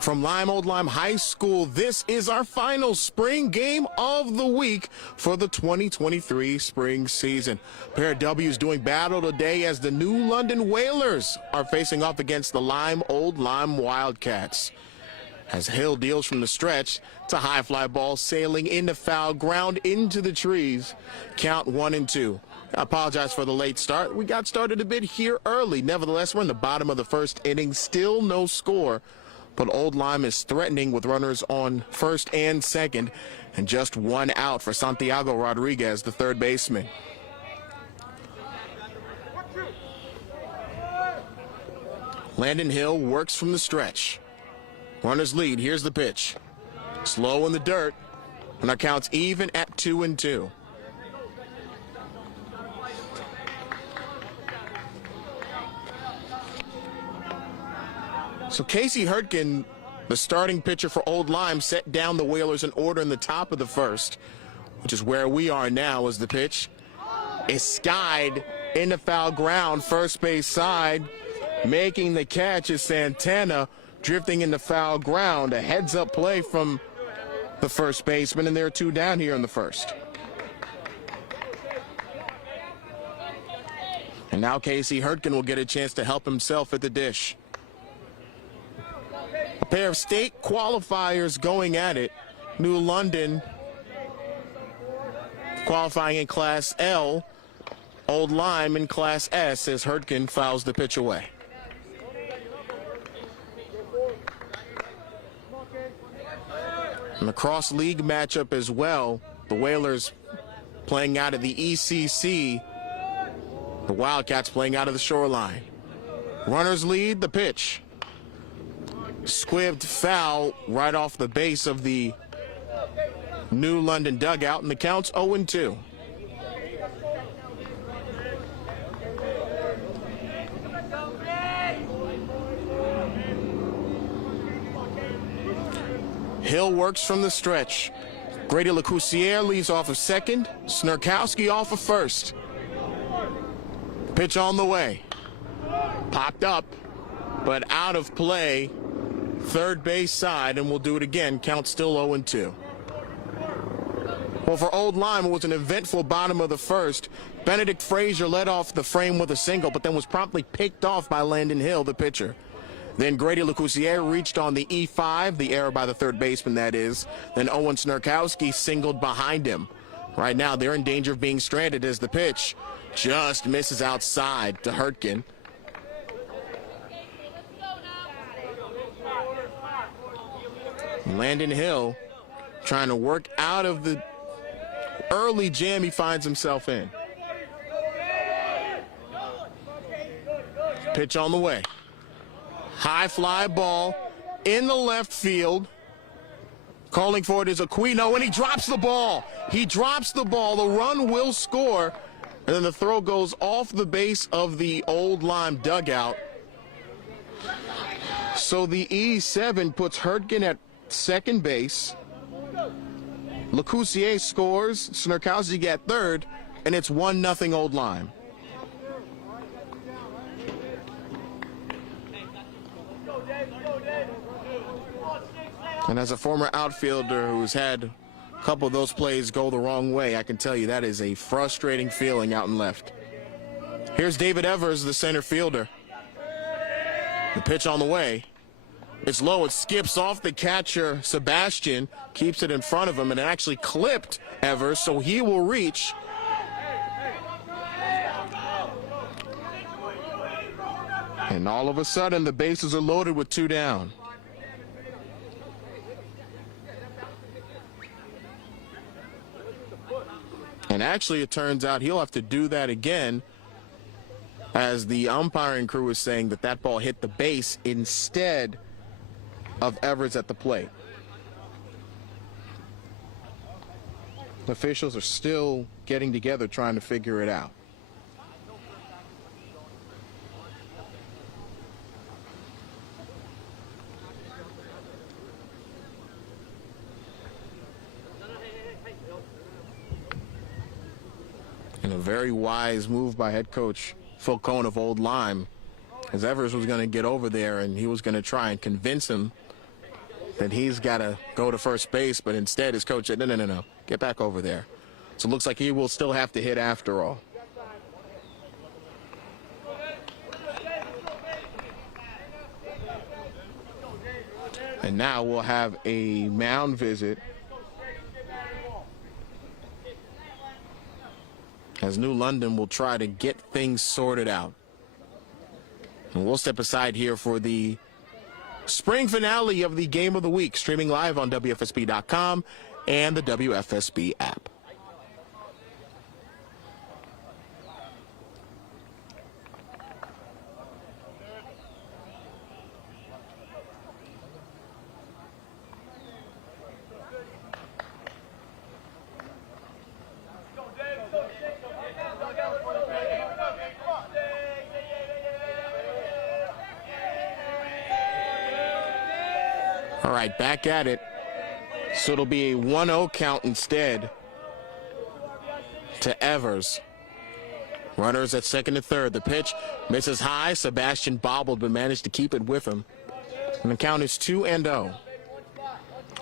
From Old Lyme High School, this is our final spring game of the week for the 2023 spring season. A pair of W's doing battle today as the New London Whalers are facing off against the Old Lyme Wildcats. As Hill deals from the stretch, it's a high fly ball sailing into foul ground into the trees. Count 1-2. I apologize for the late start. We got started a bit here early. Nevertheless, we're in the bottom of the first inning. Still no score. But Old Lyme is threatening with runners on first and second, and just one out for Santiago Rodriguez, the third baseman. Landon Hill works from the stretch. Runners lead. Here's the pitch. Slow in the dirt, and our count's even at 2-2. So Casey Hurtgen, the starting pitcher for Old Lyme, set down the Whalers in order in the top of the first, which is where we are now as the pitch is skied into foul ground, first base side. Making the catch is Santana, drifting into foul ground. A heads-up play from the first baseman, and there are two down here in the first. And now Casey Hurtgen will get a chance to help himself at the dish. A pair of state qualifiers going at it. New London qualifying in Class L. Old Lyme in Class S as Hurtgen fouls the pitch away. And the cross-league matchup as well. The Whalers playing out of the ECC. The Wildcats playing out of the Shoreline. Runners lead, the pitch. Squibbed foul right off the base of the New London dugout, and the count's 0-2. Hill works from the stretch. Grady LeCoussier leads off of second. Snurkowski off of first. Pitch on the way. Popped up, but out of play. Third base side, and we'll do it again. Count still 0-2. Well, for Old Lyme, it was an eventful bottom of the first. Benedict Frazier led off the frame with a single, but then was promptly picked off by Landon Hill, the pitcher. Then Grady LeCoussier reached on the E5, the error by the third baseman, that is. Then Owen Snurkowski singled behind him. Right now, they're in danger of being stranded as the pitch just misses outside to Hurtgen. Landon Hill trying to work out of the early jam he finds himself in. Pitch on the way. High fly ball in the left field. Calling for it is Aquino, and he drops the ball. He drops the ball. The run will score, and then the throw goes off the base of the Old Lyme dugout. So the E7 puts Hurtgen at second base. LeCoussier scores, Snurkowski at third, and it's 1-0 Old Lyme. And as a former outfielder who's had a couple of those plays go the wrong way, I can tell you that is a frustrating feeling out in left. Here's David Evers, the center fielder. The pitch on the way. It's low. It skips off the catcher, Sebastian, keeps it in front of him, and it actually clipped Evers, so he will reach. And all of a sudden, the bases are loaded with two down. And actually, it turns out he'll have to do that again, as the umpiring crew is saying that that ball hit the base instead of Evers at the plate. Officials are still getting together trying to figure it out. And a very wise move by head coach Phil Cohen of Old Lyme. As Evers was going to get over there and he was going to try and convince him that he's got to go to first base, but instead his coach said, no, get back over there. So it looks like he will still have to hit after all. And now we'll have a mound visit as New London will try to get things sorted out. And we'll step aside here for the spring finale of the Game of the Week, streaming live on WFSB.com and the WFSB app. All right, back at it. So it'll be a 1-0 count instead to Evers. Runners at second and third. The pitch misses high. Sebastian bobbled but managed to keep it with him. And the count is 2-0.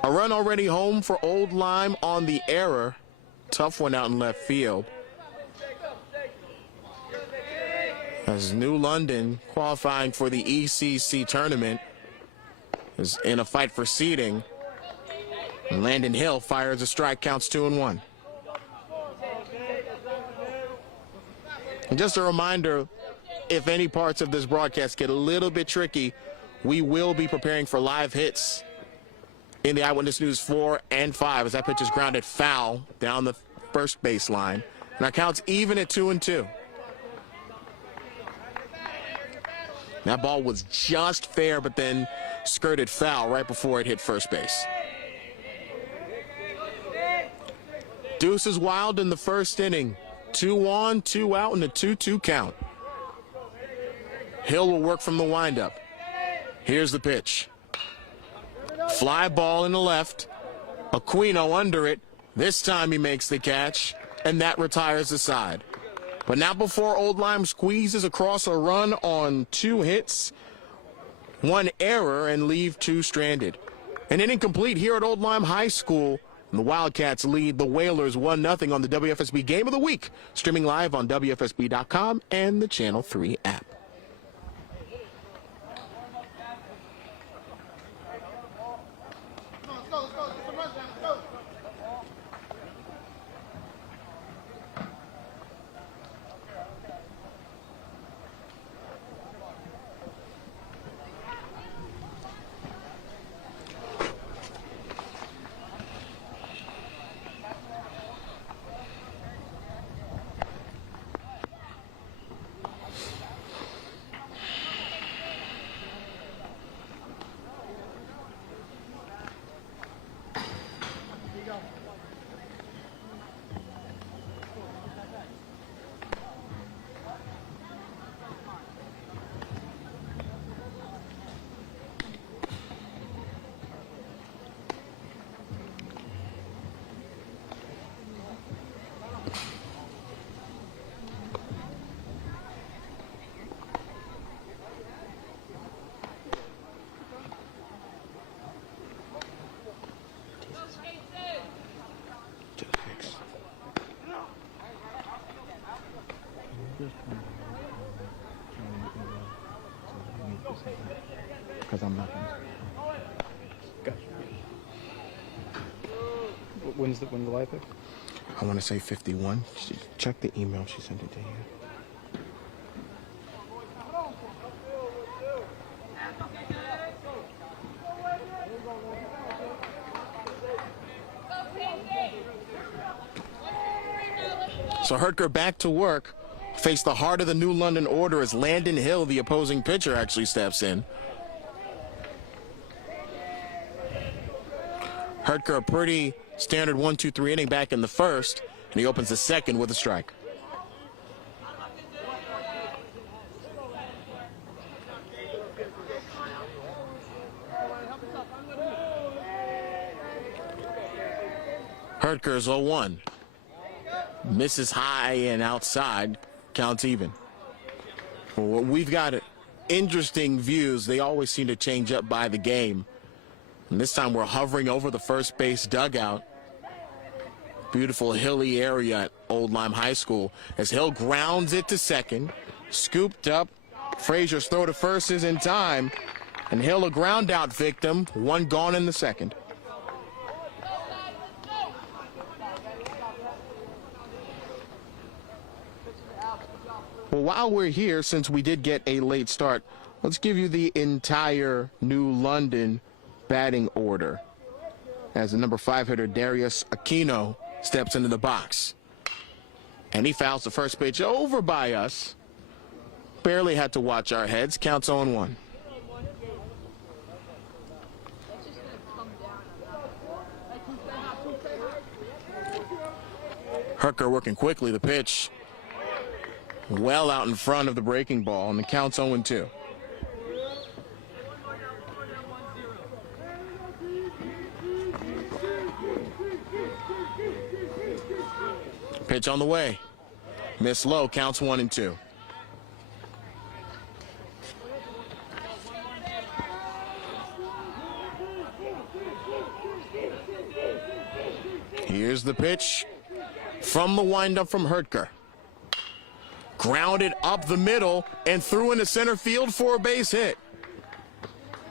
A run already home for Old Lyme on the error. Tough one out in left field. As New London, qualifying for the ECC tournament, is in a fight for seeding. Landon Hill fires a strike, counts 2-1. And just a reminder, if any parts of this broadcast get a little bit tricky, we will be preparing for live hits in the Eyewitness News 4 and 5 as that pitch is grounded foul down the first baseline. And our count's even at 2-2. That ball was just fair, but then skirted foul right before it hit first base. Deuce is wild in the first inning. 2 on, 2 out, and a 2-2 count. Hill will work from the windup. Here's the pitch. Fly ball in the left. Aquino under it. This time he makes the catch, and that retires the side. But not before Old Lyme squeezes across a run on 2 hits, 1 error, and leave 2 stranded. An inning complete here at Old Lyme High School. And the Wildcats lead the Whalers 1-0 on the WFSB Game of the Week, streaming live on WFSB.com and the Channel 3 app. Because I'm not going to. Gotcha. When's the live pick? I want to say 51. Check the email. She sent it to you. So Hertker back to work. Face the heart of the New London order as Landon Hill, the opposing pitcher, actually steps in. Hertker, a pretty standard 1-2-3 inning back in the first, and he opens the second with a strike. Hertker's 0-1. Misses high and outside. Counts even. Well, we've got it. interesting views. They always seem to change up by the game. And this time we're hovering over the first base dugout. Beautiful hilly area at Old Lyme High School as Hill grounds it to second. Scooped up. Frazier's throw to first is in time. And Hill a ground out victim. One gone in the second. Well, while we're here, since we did get a late start, let's give you the entire New London batting order. As the number 5 hitter, Darius Aquino, steps into the box. And he fouls the first pitch over by us. Barely had to watch our heads. Counts 0-1. Herker working quickly. The pitch well out in front of the breaking ball, and the count's 0-2. Pitch on the way. Miss low, counts 1-2. Here's the pitch from the windup from Hertker. Grounded up the middle and threw into center field for a base hit.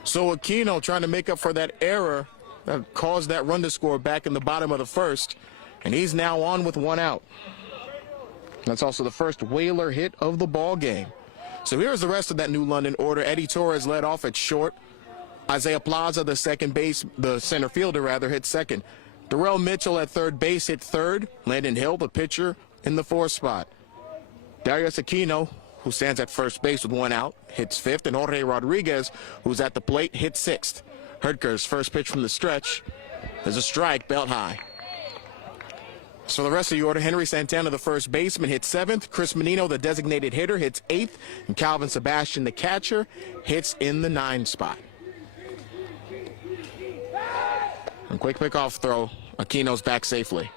So Aquino trying to make up for that error that caused that run to score back in the bottom of the first. And he's now on with one out. That's also the first Whaler hit of the ball game. So here's the rest of that New London order. Eddie Torres led off at short. Isaiah Plaza, the center fielder rather, hit second. Darrell Mitchell at third base hit third. Landon Hill, the pitcher, in the fourth spot. Darius Aquino, who stands at first base with one out, hits fifth. And Jorge Rodriguez, who's at the plate, hits sixth. Hertker's first pitch from the stretch is a strike, belt high. So the rest of the order, Henry Santana, the first baseman, hits seventh. Chris Menino, the designated hitter, hits eighth. And Calvin Sebastian, the catcher, hits in the 9 spot. And quick pickoff throw. Aquino's back safely.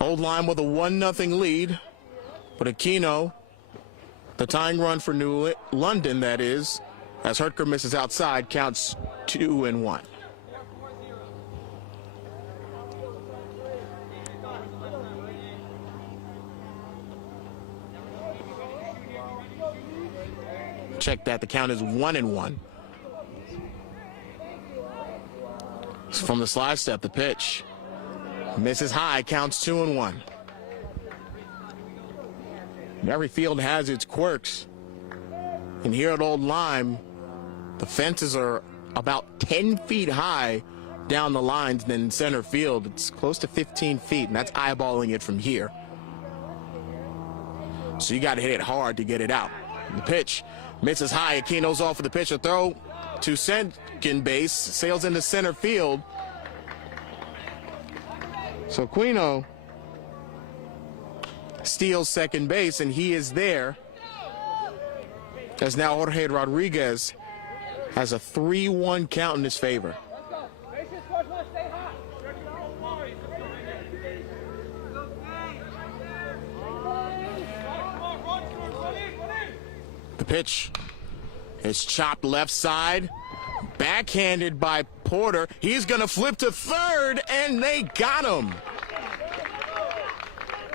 Old Lyme with a 1-0 lead. But Aquino, the tying run for New London, that is, as Hertker misses outside, counts 2-1. Check that, the count is 1-1. From the slide step, the pitch misses high, counts 2-1. Every field has its quirks. And here at Old Lyme, the fences are about 10 feet high down the lines. Then in center field, it's close to 15 feet, and that's eyeballing it from here. So you got to hit it hard to get it out. The pitch misses high. Aquino's off of the pitch. A throw to second base, sails into center field. So Aquino steals second base, and he is there. As now Jorge Rodriguez has a 3-1 count in his favor. The pitch is chopped left side, backhanded by Porter. He's going to flip to third, and they got him.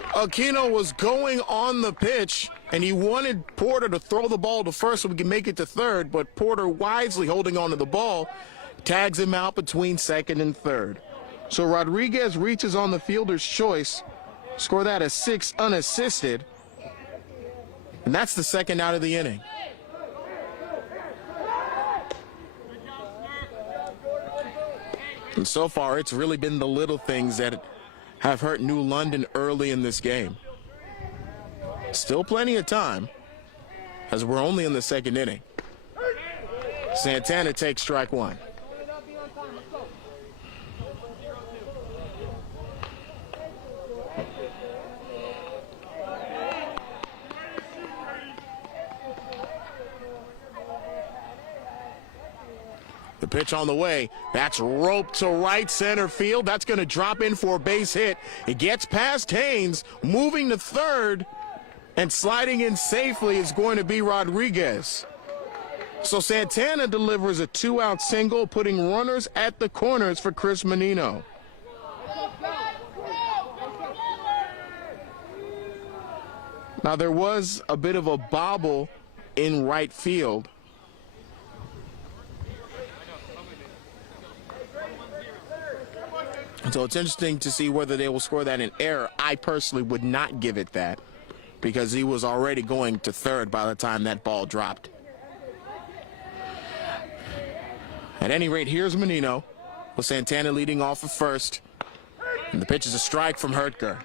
Aquino was going on the pitch, and he wanted Porter to throw the ball to first so we can make it to third, but Porter, wisely holding on to the ball, tags him out between second and third. So Rodriguez reaches on the fielder's choice, score that as 6 unassisted, and that's the second out of the inning. And so far, it's really been the little things that have hurt New London early in this game. Still plenty of time, as we're only in the second inning. Santana takes strike one. The pitch on the way. That's roped to right center field. That's going to drop in for a base hit. It gets past Haynes, moving to third, and sliding in safely is going to be Rodriguez. So Santana delivers a 2-out single, putting runners at the corners for Chris Menino. Now, there was a bit of a bobble in right field. So it's interesting to see whether they will score that in error. I personally would not give it that because he was already going to third by the time that ball dropped. At any rate, here's Menino with Santana leading off of first. And the pitch is a strike from Hertger.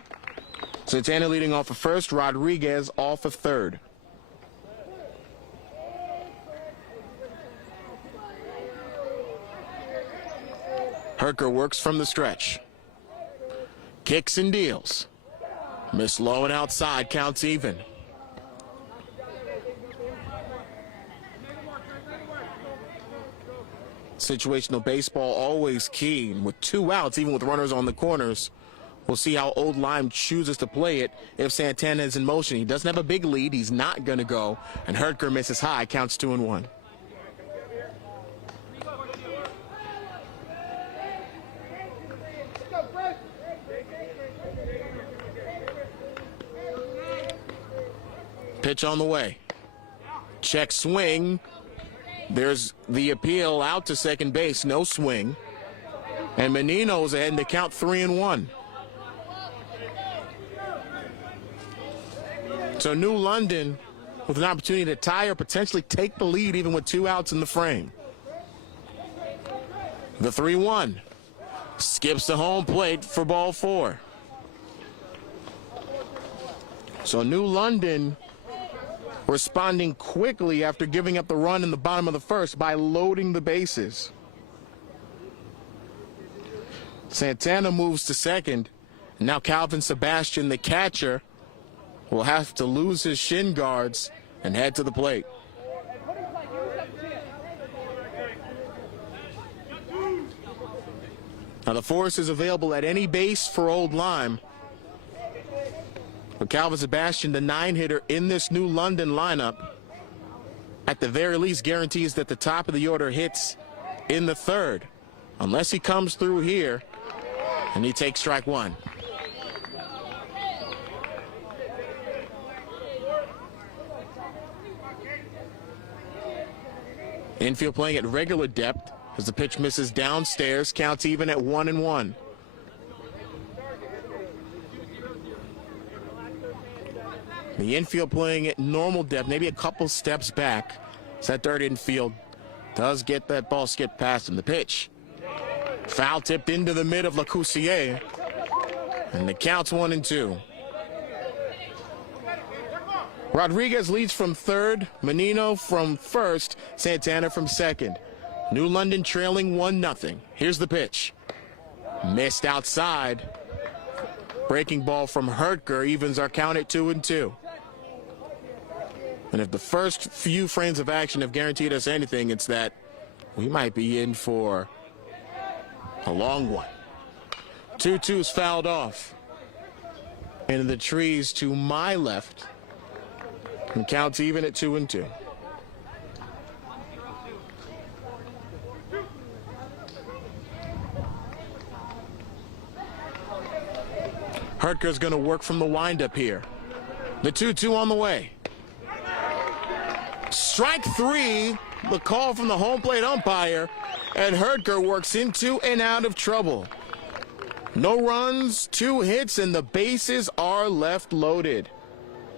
Santana leading off of first, Rodriguez off of third. Hertger works from the stretch. Kicks and deals. Miss low and outside, counts even. Situational baseball always key. With 2 outs, even with runners on the corners, we'll see how Old Lyme chooses to play it if Santana is in motion. He doesn't have a big lead. He's not going to go. And Hertger misses high, counts 2-1. Pitch on the way. Check swing. There's the appeal out to second base. No swing. And Menino's ahead to count 3-1. So New London with an opportunity to tie or potentially take the lead even with 2 outs in the frame. The 3-1. Skips the home plate for ball 4. So New London responding quickly after giving up the run in the bottom of the first by loading the bases. Santana moves to second. And now Calvin Sebastian, the catcher, will have to lose his shin guards and head to the plate. Now the force is available at any base for Old Lyme. But Calvin Sebastian, the 9-hitter in this New London lineup, at the very least guarantees that the top of the order hits in the third, unless he comes through here and he takes strike 1. Infield playing at regular depth as the pitch misses downstairs, counts even at 1-1. The infield playing at normal depth, maybe a couple steps back. So that third infield does get that ball skipped past him. The pitch. Foul tipped into the mid of Lecoussier. And the count's 1-2. Rodriguez leads from third, Menino from first, Santana from second. New London trailing 1-0. Here's the pitch. Missed outside. Breaking ball from Hertger evens our count at 2-2. And if the first few frames of action have guaranteed us anything, it's that we might be in for a long one. 2-2 is fouled off. Into the trees to my left. And counts even at 2-2. Hertger's going to work from the windup here. The 2-2 on the way. Strike 3, the call from the home plate umpire, and Hertger works into and out of trouble. No runs, 2 hits, and the bases are left loaded.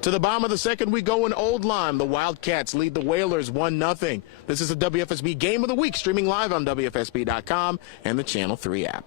To the bottom of the second we go in Old Lyme. The Wildcats lead the Whalers 1-0. This is the WFSB Game of the Week, streaming live on WFSB.com and the Channel 3 app.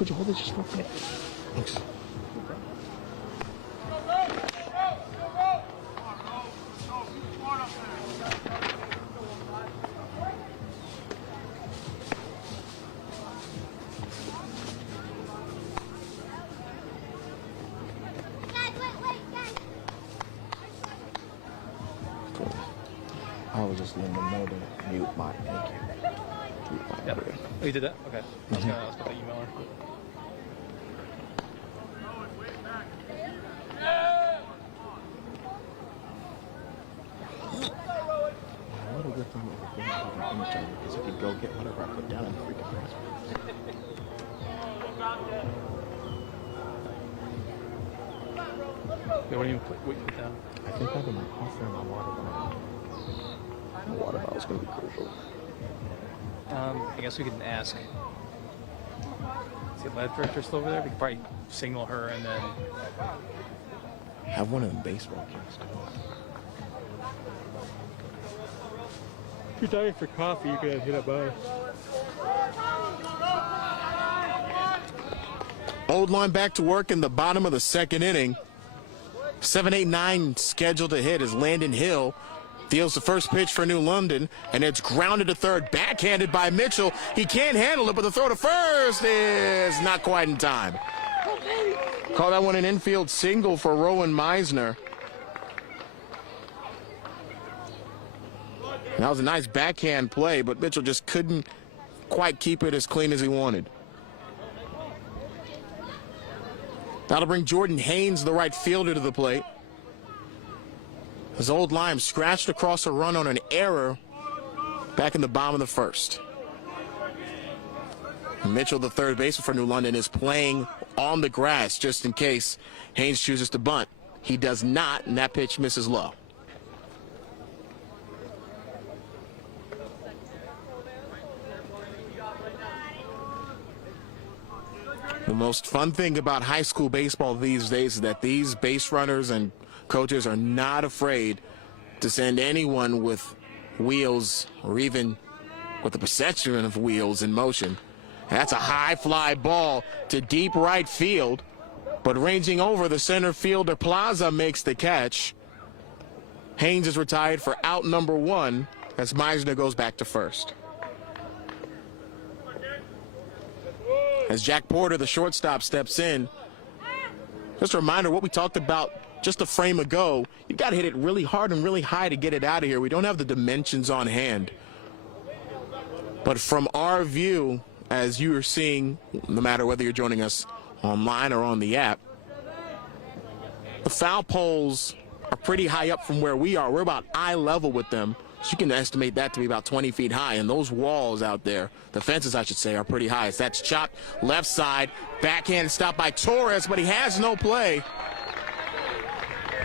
could you hold it just for a minute? Thanks. I was just letting them know to mute my thank you. Mute my Yep. career. Oh, you did that? Okay. I was gonna email her. A little good thing about being able to image on because you could go get whatever I put down in the freaking press. Yeah, what do you put, what you put down? I think having my coffee and my water bottle. My water bottle is going to be crucial. I guess we can ask. Is the lab director still over there? We could probably signal her and then. Have one of them baseball caps. If you're dying for coffee, you can hit up us. Old Lyme back to work in the bottom of the second inning. 7-8-9 scheduled to hit as Landon Hill deals the first pitch for New London, and it's grounded to third, backhanded by Mitchell. He can't handle it, but the throw to first is not quite in time. Call that one an infield single for Rowan Meisner. That was a nice backhand play, but Mitchell just couldn't quite keep it as clean as he wanted. That'll bring Jordan Haynes, the right fielder, to the plate. As Old Lyme scratched across a run on an error back in the bottom of the first. Mitchell, the third baseman for New London, is playing on the grass just in case Haynes chooses to bunt. He does not, and that pitch misses low. The most fun thing about high school baseball these days is that these base runners and coaches are not afraid to send anyone with wheels or even with the perception of wheels in motion. That's a high fly ball to deep right field, but ranging over the center fielder, Plaza makes the catch. Haynes is retired for out number one as Meisner goes back to first. As Jack Porter, the shortstop, steps in. Just a reminder, what we talked about just a frame ago, you got to hit it really hard and really high to get it out of here. We don't have the dimensions on hand. But from our view, as you are seeing, no matter whether you're joining us online or on the app, the foul poles are pretty high up from where we are. We're about eye level with them. So you can estimate that to be about 20 feet high. And those walls out there, the fences, I should say, are pretty high. So that's chopped left side. Backhand stop by Torres, but he has no play.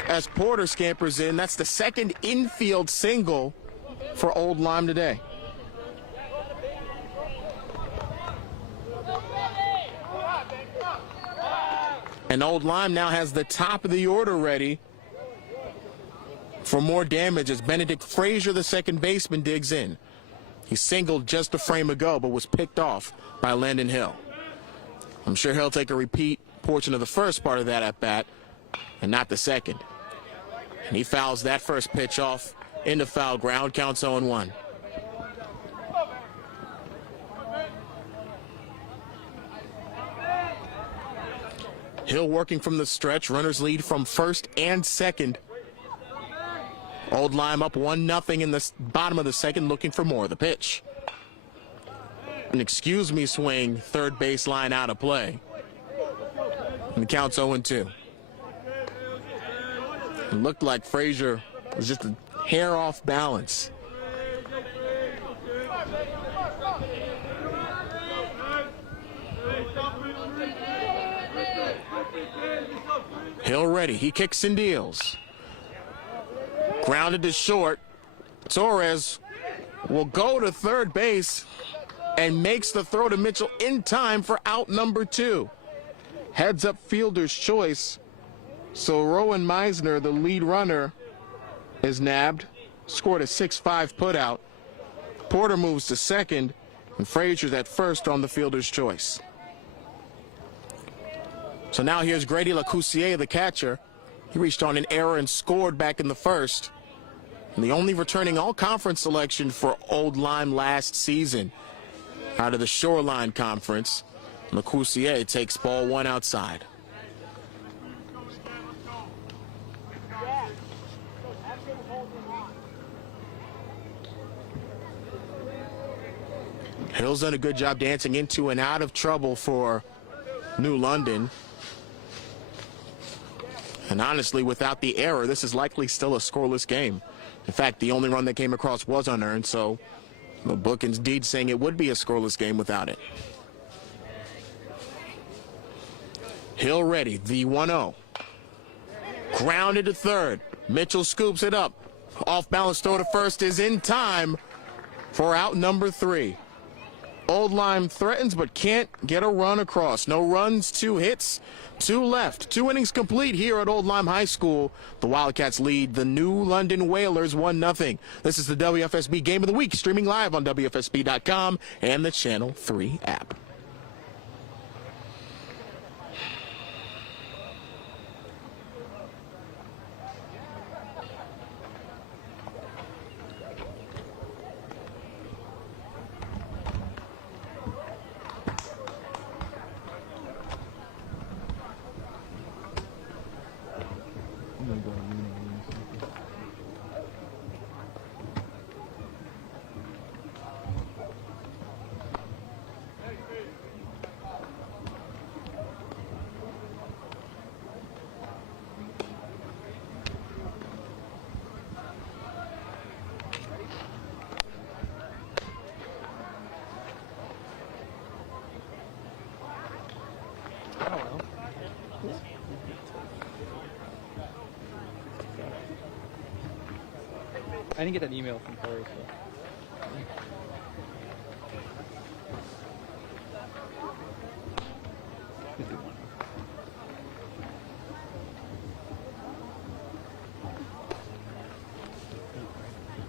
As Porter scampers in, that's the second infield single for Old Lyme today. And Old Lyme now has the top of the order ready for more damage as Benedict Frazier, the second baseman, digs in. He singled just a frame ago, but was picked off by Landon Hill. I'm sure he'll take a repeat portion of the first part of that at-bat and not the second. And he fouls that first pitch off into foul ground, counts 0-1. Hill working from the stretch, runners lead from first and second. Old Lyme up 1-0 in the bottom of the second, looking for more. The pitch. An excuse me swing, third baseline out of play. And the count's 0-2. It looked like Frazier was just a hair off balance. Hill ready. He kicks and deals. Grounded to short. Torres will go to third base and makes the throw to Mitchell in time for out number 2. Heads up fielder's choice. So Rowan Meisner, the lead runner, is nabbed. Scored a 6-5 putout. Porter moves to second, and Frazier's at first on the fielder's choice. So now here's Grady Lacoussier, the catcher. He reached on an error and scored back in the first. And the only returning all-conference selection for Old Lyme last season out of the Shoreline Conference. Lacoussier takes ball one outside. Hill's done a good job dancing into and out of trouble for New London. And honestly, without the error, this is likely still a scoreless game. In fact, the only run that came across was unearned, so the book indeed saying it would be a scoreless game without it. Hill ready, the 1-0. Grounded to third. Mitchell scoops it up. Off balance throw to first is in time for out number 3. Old Lyme threatens but can't get a run across. No runs, 2 hits, 2 left. 2 innings complete here at Old Lyme High School. The Wildcats lead the New London Whalers 1-0. This is the WFSB Game of the Week, streaming live on WFSB.com and the Channel 3 app. I didn't get that email from Corey, so.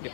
Yep.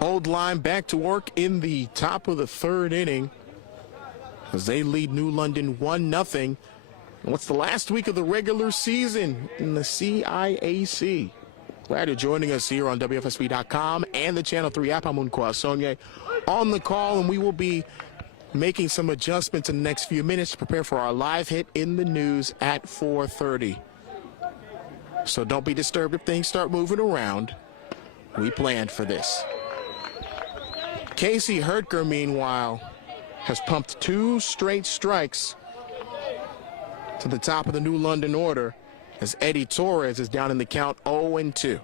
Old Lyme back to work in the top of the 3rd inning as they lead New London 1-0. What's the last week of the regular season in the CIAC? Glad you're joining us here on WFSB.com and the Channel 3 app. I'm Unqua Sonye on the call, and we will be making some adjustments in the next few minutes to prepare for our live hit in the news at 4:30. So don't be disturbed if things start moving around. We planned for this. Casey Hertker, meanwhile, has pumped 2 straight strikes to the top of the New London order as Eddie Torres is down in the count 0-2.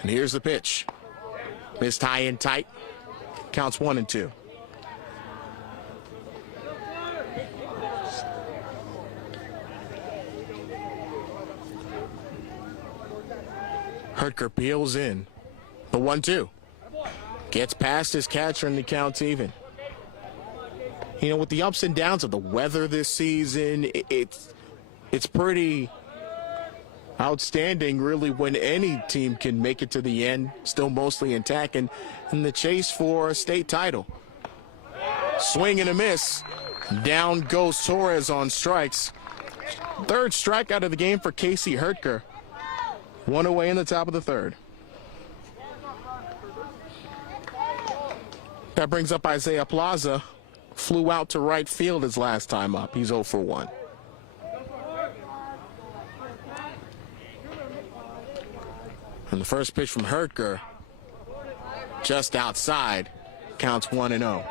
And here's the pitch. Missed high and tight. Counts 1-2. Hertker peels in. The 1-2. Gets past his catcher and the count's even. You know, with the ups and downs of the weather this season, it's pretty outstanding, really, when any team can make it to the end, still mostly intact, and in the chase for a state title. Swing and a miss. Down goes Torres on strikes. 3rd strikeout of the game for Casey Hertker. 1 away in the top of the 3rd. That brings up Isaiah Plaza, flew out to right field his last time up. He's 0 for 1. And the first pitch from Hertger, just outside, counts 1-0.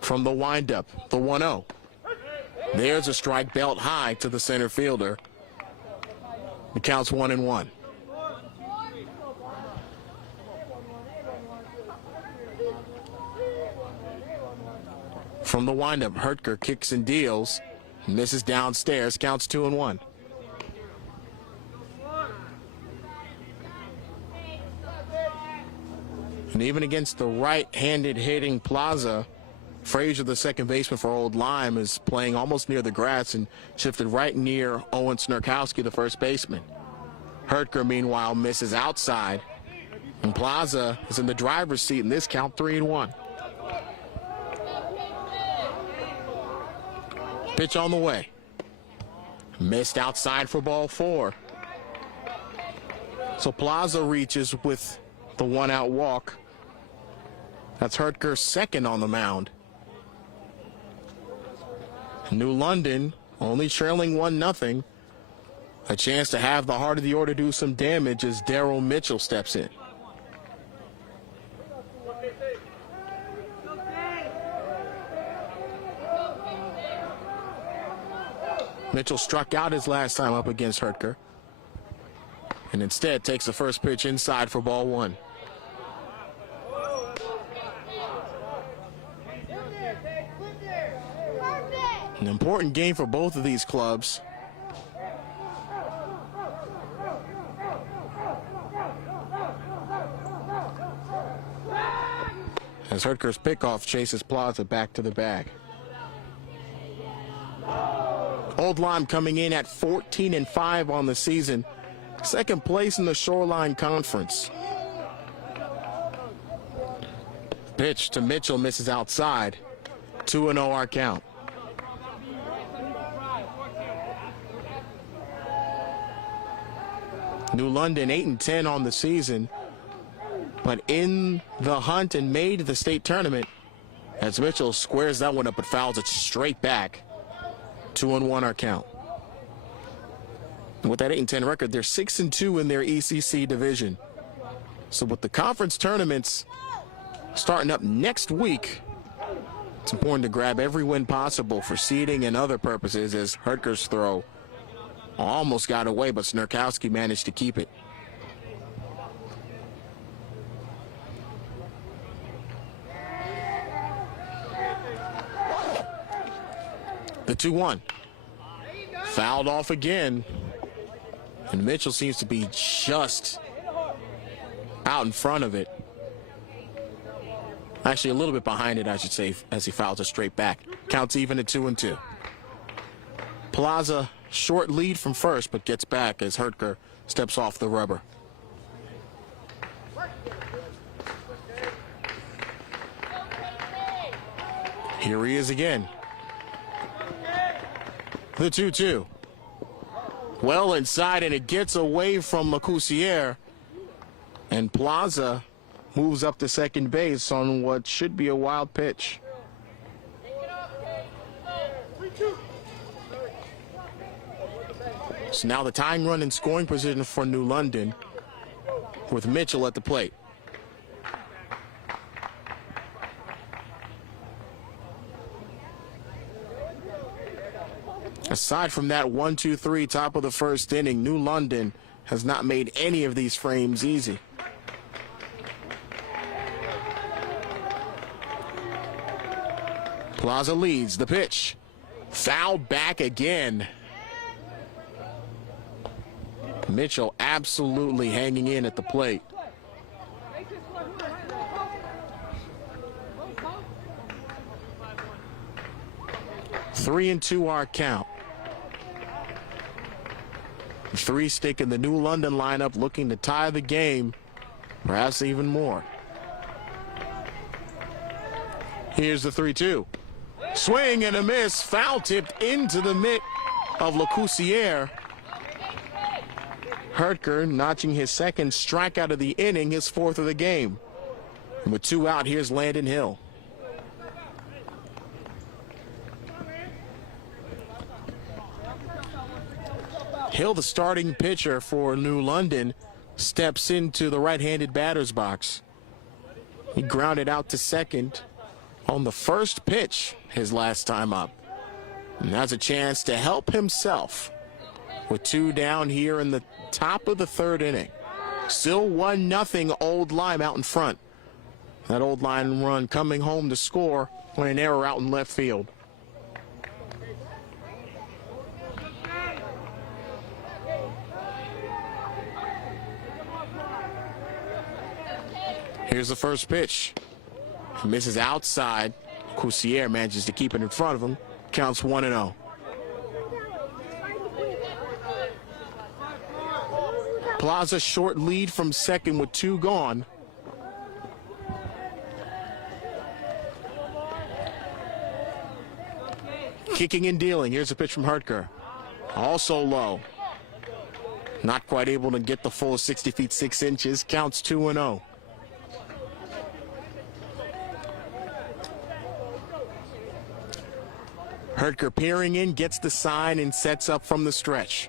From the windup, the 1-0. There's a strike belt high to the center fielder. It counts 1-1. From the windup, Hertger kicks and deals. Misses downstairs, counts 2-1. And even against the right-handed hitting Plaza, Frazier, the second baseman for Old Lyme, is playing almost near the grass and shifted right near Owen Snerkowski, the first baseman. Hertger, meanwhile, misses outside, and Plaza is in the driver's seat in this count, 3-1. Pitch on the way. Missed outside for ball 4. So Plaza reaches with the 1-out walk. That's Hertger's second on the mound. New London only trailing 1-0. A chance to have the heart of the order do some damage as Darryl Mitchell steps in. Mitchell struck out his last time up against Hertger, and instead takes the first pitch inside for ball 1. An important game for both of these clubs. As Hertger's pickoff chases Plaza back to the bag. Old Lyme coming in at 14-5 on the season. Second place in the Shoreline Conference. Pitch to Mitchell, misses outside. 2-0 our count. New London 8-10 on the season, but in the hunt and made the state tournament as Mitchell squares that one up but fouls it straight back. 2-1 our count. And with that 8-10 record, they're 6-2 in their ECC division. So with the conference tournaments starting up next week, it's important to grab every win possible for seeding and other purposes, as Hertger's throw almost got away, but Snerkowski managed to keep it. The 2-1. Fouled off again. And Mitchell seems to be just out in front of it. Actually, a little bit behind it, I should say, as he fouls it straight back. Counts even at 2-2. Plaza, short lead from first, but gets back as Hertger steps off the rubber. Here he is again. The 2-2. Well inside, and it gets away from Lecoussier. And Plaza moves up to second base on what should be a wild pitch. So now the tying run in scoring position for New London with Mitchell at the plate. Aside from that 1-2-3 top of the first inning, New London has not made any of these frames easy. Plaza leads the pitch. Fouled back again. Mitchell absolutely hanging in at the plate. Three and two our count. Three stick in the New London lineup, looking to tie the game, perhaps even more. Here's the 3-2. Swing and a miss, foul tipped into the mitt of Lecoussier. Hertker notching his second strikeout of the inning, his fourth of the game. And with 2 out, here's Landon Hill. Hill, the starting pitcher for New London, steps into the right-handed batter's box. He grounded out to second on the first pitch his last time up. And has a chance to help himself with 2 down here in the top of the 3rd inning. Still 1-0 Old Lyme out in front. That Old Lyme run coming home to score on an error out in left field. Here's the first pitch. He misses outside. Cousier manages to keep it in front of him. Counts 1-0. Plaza short lead from second with 2 gone. Kicking and dealing. Here's a pitch from Hertker. Also low. Not quite able to get the full 60 feet 6 inches. Counts 2-0. Hertker peering in, gets the sign, and sets up from the stretch.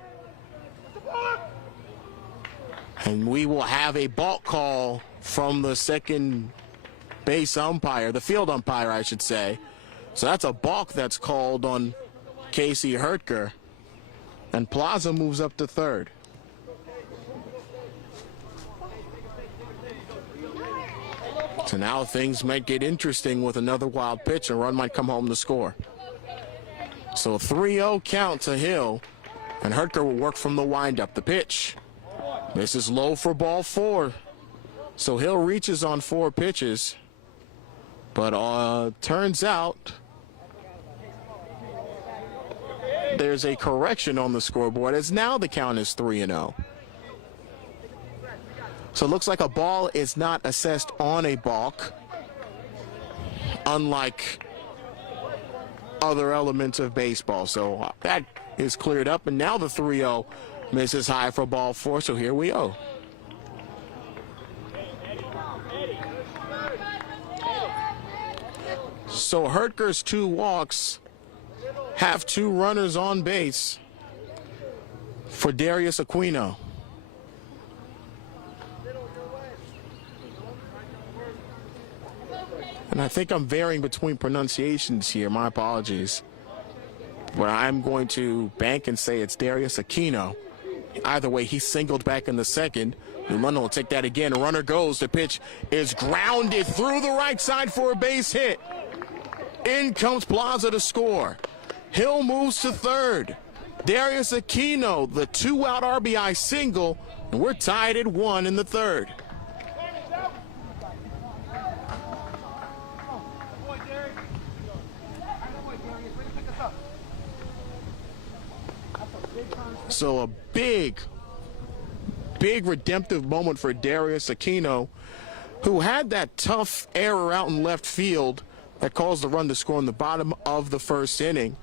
And we will have a balk call from the second base umpire, the field umpire, I should say. So that's a balk that's called on Casey Hertker. And Plaza moves up to third. So now things might get interesting with another wild pitch. A run might come home to score. So a 3-0 count to Hill, and Hertker will work from the windup. The pitch. This is low for ball 4. So Hill reaches on 4 pitches, but turns out there's a correction on the scoreboard as now the count is 3-0. So it looks like a ball is not assessed on a balk, unlike other elements of baseball. So that is cleared up, and now the 3-0 misses high for ball 4, so here we go. So Hertker's 2 walks have 2 runners on base for Darius Aquino. And I think I'm varying between pronunciations here. My apologies. But I'm going to bank and say it's Darius Aquino. Either way, he singled back in the second. New London will take that again. A runner goes. The pitch is grounded through the right side for a base hit. In comes Plaza to score. Hill moves to third. Darius Aquino, the 2-out RBI single. And we're tied at 1 in the 3rd. So a big redemptive moment for Darius Aquino, who had that tough error out in left field that caused the run to score in the bottom of the 1st inning.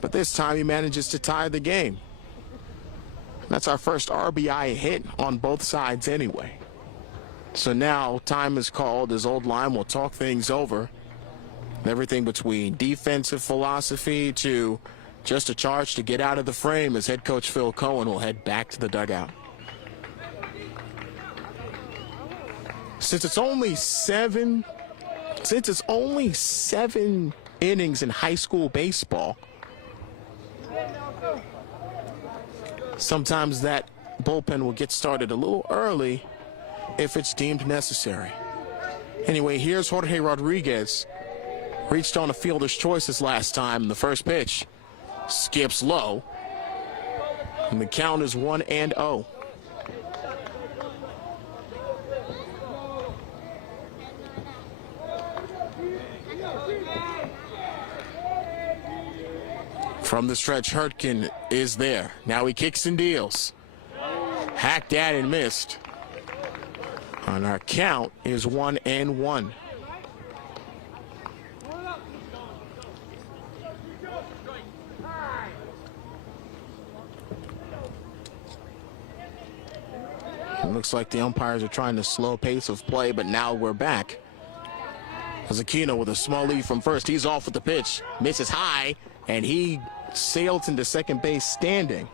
But this time he manages to tie the game. That's our first RBI hit on both sides anyway. So now time is called as Old Lyme will talk things over. Everything between defensive philosophy to just a charge to get out of the frame as head coach Phil Cohen will head back to the dugout. Since it's only 7 innings in high school baseball, sometimes that bullpen will get started a little early if it's deemed necessary. Anyway, here's Jorge Rodriguez. Reached on a fielder's choice this last time. The first pitch skips low, and the count is 1-0. From the stretch, Hertkin is there. Now he kicks and deals. Hacked at and missed. And our count is 1-1. Looks like the umpires are trying to slow pace of play, but now we're back. As Aquino with a small lead from first. He's off with the pitch. Misses high, and he sails into second base standing.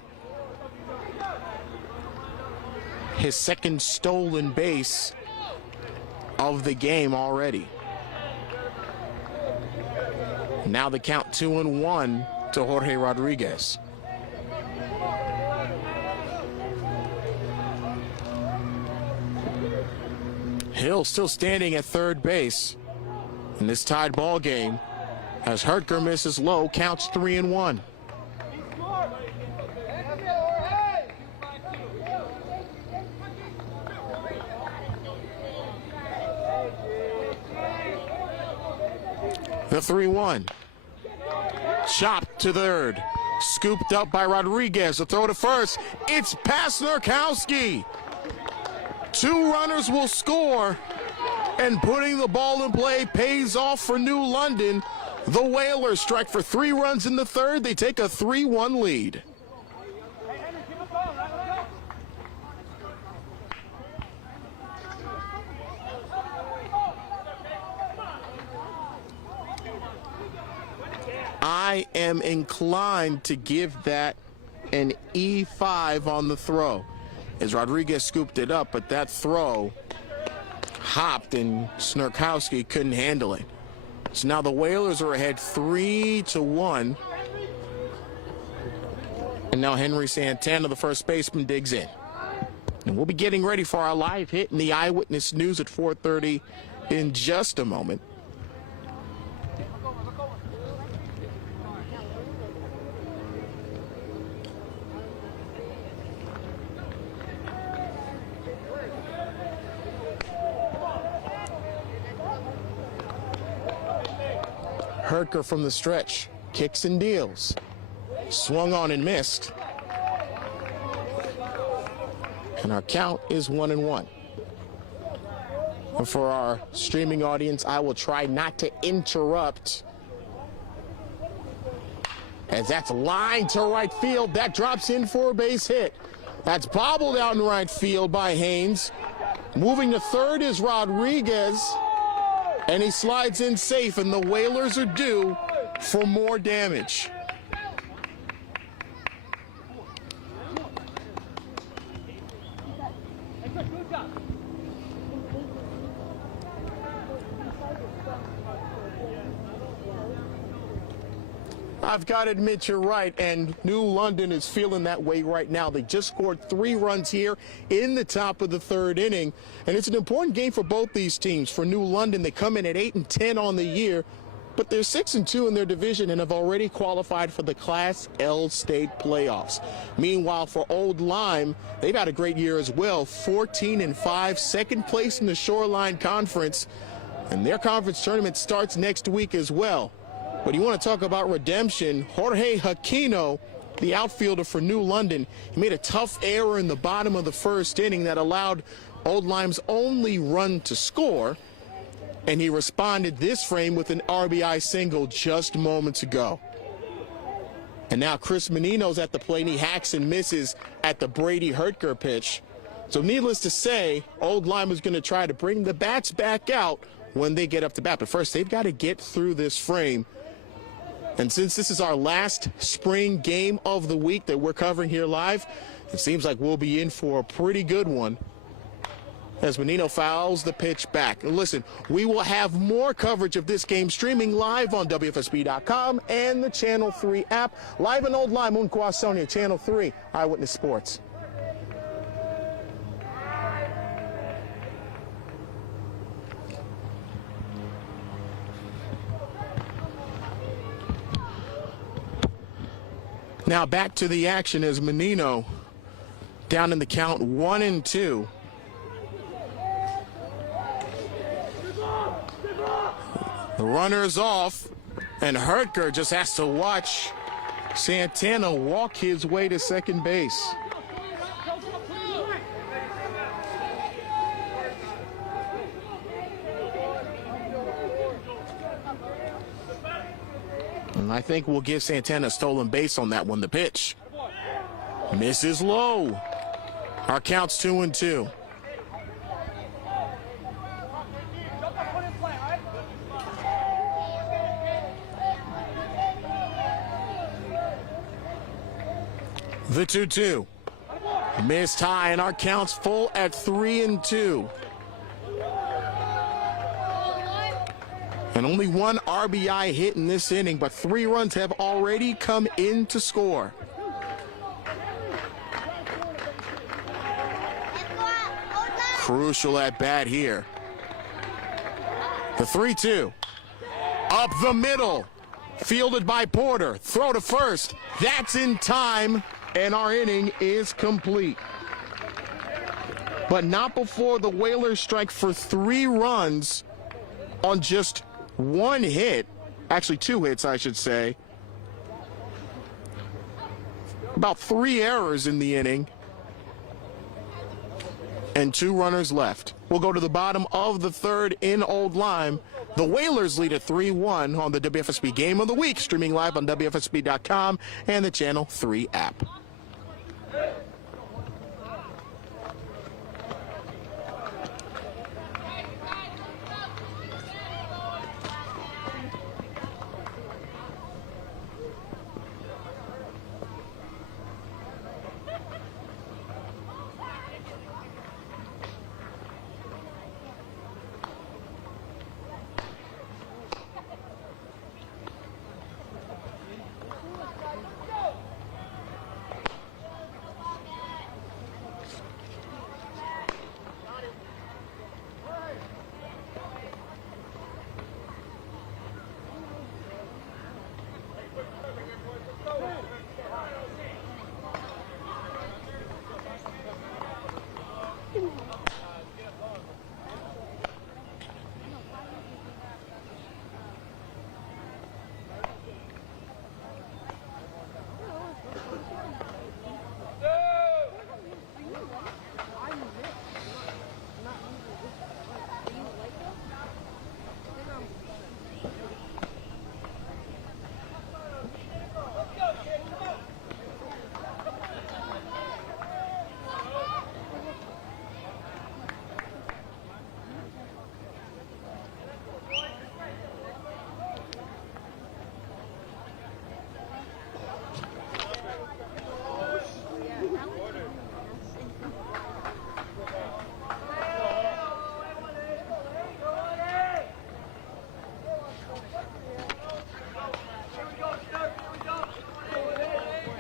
His second stolen base of the game already. Now the count 2-1 to Jorge Rodriguez. Hill still standing at third base in this tied ball game as Hertger misses low, counts 3-1. The 3-1. Chopped to third. Scooped up by Rodriguez. The throw to first. It's past Snerkowski. Two runners will score, and putting the ball in play pays off for New London. The Whalers strike for 3 runs in the third. They take a 3-1 lead. I am inclined to give that an E5 on the throw, as Rodriguez scooped it up, but that throw hopped and Snerkowski couldn't handle it. So now the Whalers are ahead 3-1. And now Henry Santana, the first baseman, digs in. And we'll be getting ready for our live hit in the Eyewitness News at 4:30 in just a moment. Hertger from the stretch, kicks and deals. Swung on and missed. And our count is 1-1. And for our streaming audience, I will try not to interrupt, as that's lined to right field. That drops in for a base hit. That's bobbled out in right field by Haynes. Moving to third is Rodriguez. And he slides in safe, and the Whalers are due for more damage. I've got to admit you're right, and New London is feeling that way right now. They just scored 3 runs here in the top of the third inning, and it's an important game for both these teams. For New London, they come in at 8-10 on the year, but they're 6-2 in their division and have already qualified for the Class L state playoffs. Meanwhile, for Old Lyme, they've had a great year as well, 14-5, second place in the Shoreline Conference, and their conference tournament starts next week as well. But you want to talk about redemption, Jorge Aquino, the outfielder for New London, he made a tough error in the bottom of the first inning that allowed Old Lyme's only run to score, and he responded this frame with an RBI single just moments ago. And now Chris Menino's at the plate, and he hacks and misses at the Brady Hertger pitch. So needless to say, Old Lyme is going to try to bring the bats back out when they get up to bat. But first, they've got to get through this frame. And since this is our last spring game of the week that we're covering here live, it seems like we'll be in for a pretty good one as Menino fouls the pitch back. And listen, we will have more coverage of this game streaming live on WFSB.com and the Channel 3 app. Live in Old Lyme, Sonia, Channel 3, Eyewitness Sports. Now back to the action as Menino down in the count 1-2. The runner is off, and Hertger just has to watch Santana walk his way to second base. And I think we'll give Santana a stolen base on that one. The pitch misses low. Our count's 2-2. The 2-2. Missed high, and our count's full at 3-2. And only one RBI hit in this inning, but 3 runs have already come in to score. Crucial at bat here. The 3-2. Up the middle. Fielded by Porter. Throw to first. That's in time, and our inning is complete. But not before the Whalers strike for 3 runs on just 1 hit. Actually, 2 hits, I should say. About 3 errors in the inning. And 2 runners left. We'll go to the bottom of the 3rd in Old Lyme. The Whalers lead at 3-1 on the WFSB Game of the Week, streaming live on WFSB.com and the Channel 3 app.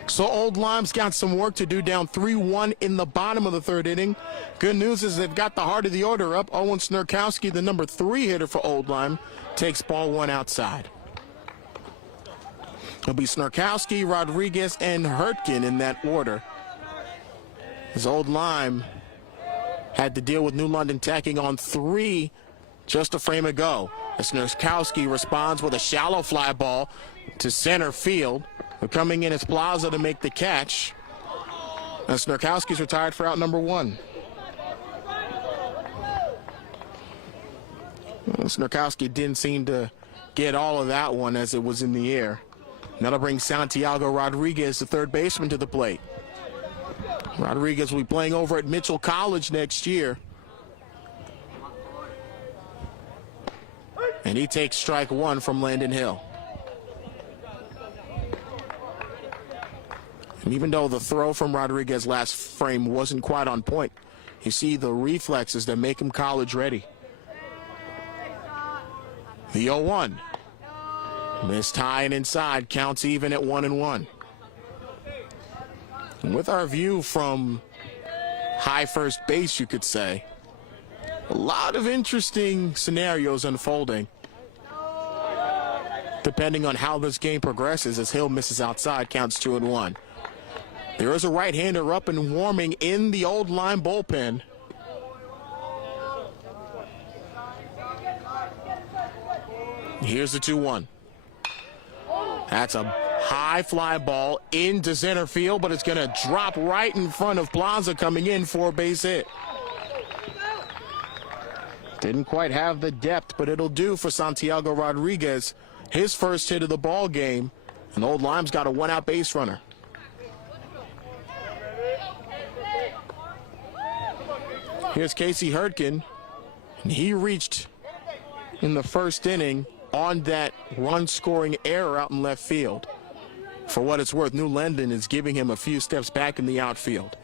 So Old Lyme's got some work to do, down 3-1 in the bottom of the 3rd inning. Good news is they've got the heart of the order up. Owen Snurkowski, the number 3 hitter for Old Lyme, takes ball 1 outside. It'll be Snurkowski, Rodriguez, and Hurtgen in that order. As Old Lyme had to deal with New London tacking on 3 just a frame ago. As Snurkowski responds with a shallow fly ball to center field. But coming in is Plaza to make the catch. And Snurkowski's retired for out number 1. Snurkowski didn't seem to get all of that one as it was in the air. That'll bring Santiago Rodriguez, the 3rd baseman, to the plate. Rodriguez will be playing over at Mitchell College next year. And he takes strike 1 from Landon Hill. And even though the throw from Rodriguez last frame wasn't quite on point, you see the reflexes that make him college ready. The 0-1. Missed high and inside, counts even at 1-1. And with our view from high first base, you could say, a lot of interesting scenarios unfolding depending on how this game progresses. As Hill misses outside, counts 2-1. There is a right-hander up and warming in the Old Lyme bullpen. Here's the 2-1. That's a high fly ball into center field, but it's going to drop right in front of Plaza coming in for a base hit. Didn't quite have the depth, but it'll do for Santiago Rodriguez. His first hit of the ball game, and Old Lyme's got a 1-out base runner. Here's Casey Hurtgen, and he reached in the 1st inning on that run-scoring error out in left field. For what it's worth, New London is giving him a few steps back in the outfield.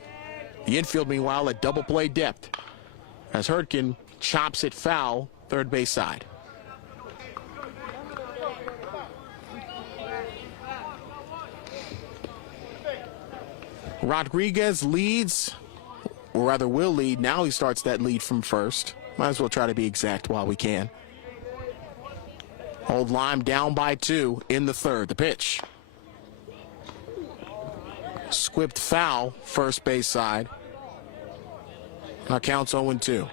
The infield, meanwhile, at double play depth, as Hurtgen chops it foul, third base side. Rodriguez leads, or rather will lead. Now he starts that lead from first. Might as well try to be exact while we can. Old Lyme down by 2 in the third. The pitch. Squibbed foul, first base side. Now counts 0-2.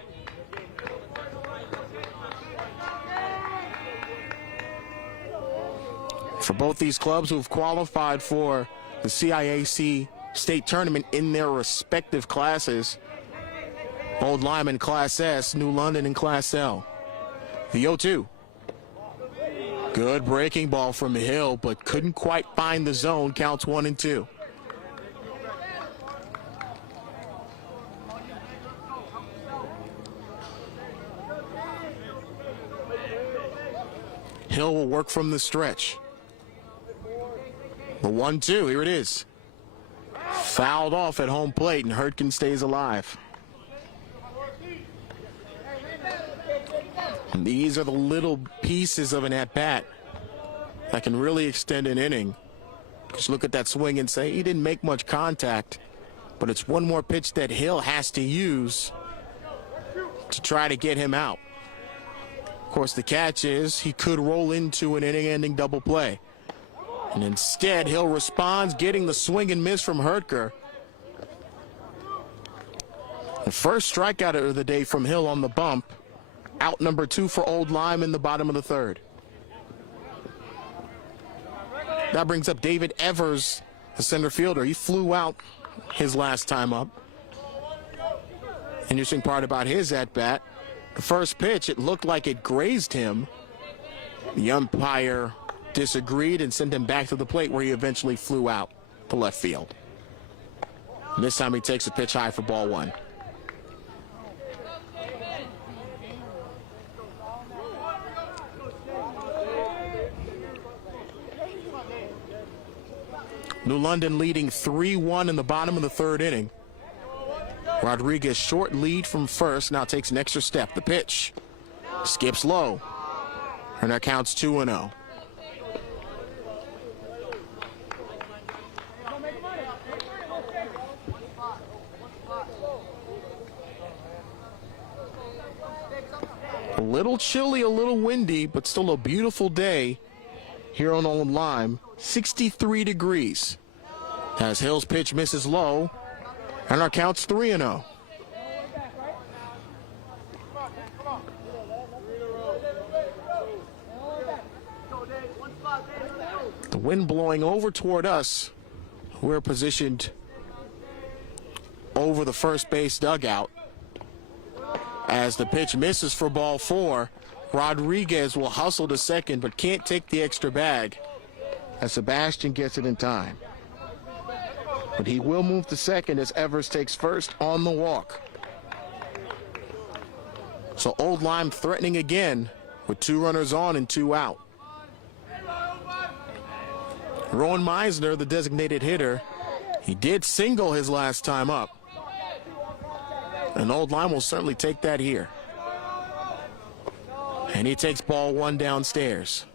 For both these clubs who have qualified for the CIAC state tournament in their respective classes, Old Lyme in Class S, New London in Class L. The 0-2. Good breaking ball from Hill, but couldn't quite find the zone. Counts 1-2. Hill will work from the stretch. The 1-2, here it is. Fouled off at home plate, and Hurtgen stays alive. And these are the little pieces of an at-bat that can really extend an inning. Just look at that swing and say, he didn't make much contact, but it's one more pitch that Hill has to use to try to get him out. Of course, the catch is he could roll into an inning-ending double play. And instead, Hill responds, getting the swing and miss from Hurtger. The first strikeout of the day from Hill on the bump. Out number 2 for Old Lyme in the bottom of the third. That brings up David Evers, the center fielder. He flew out his last time up. Interesting part about his at-bat, the first pitch, it looked like it grazed him. The umpire disagreed and sent him back to the plate, where he eventually flew out to left field. And this time he takes a pitch high for ball 1. New London leading 3-1 in the bottom of the third inning. Rodriguez short lead from first, now takes an extra step. The pitch skips low, and that counts 2-0. A little chilly, a little windy, but still a beautiful day here on Old Lyme. 63 degrees. As Hill's pitch misses low, and our count's 3-0. The wind blowing over toward us. We're positioned over the first base dugout. As the pitch misses for ball 4, Rodriguez will hustle to second, but can't take the extra bag, as Sebastian gets it in time. But he will move to second as Evers takes first on the walk. So Old Lyme threatening again with 2 runners on and 2 out. Rowan Meisner, the designated hitter, he did single his last time up. And Old Lyme will certainly take that here. And he takes ball 1 downstairs.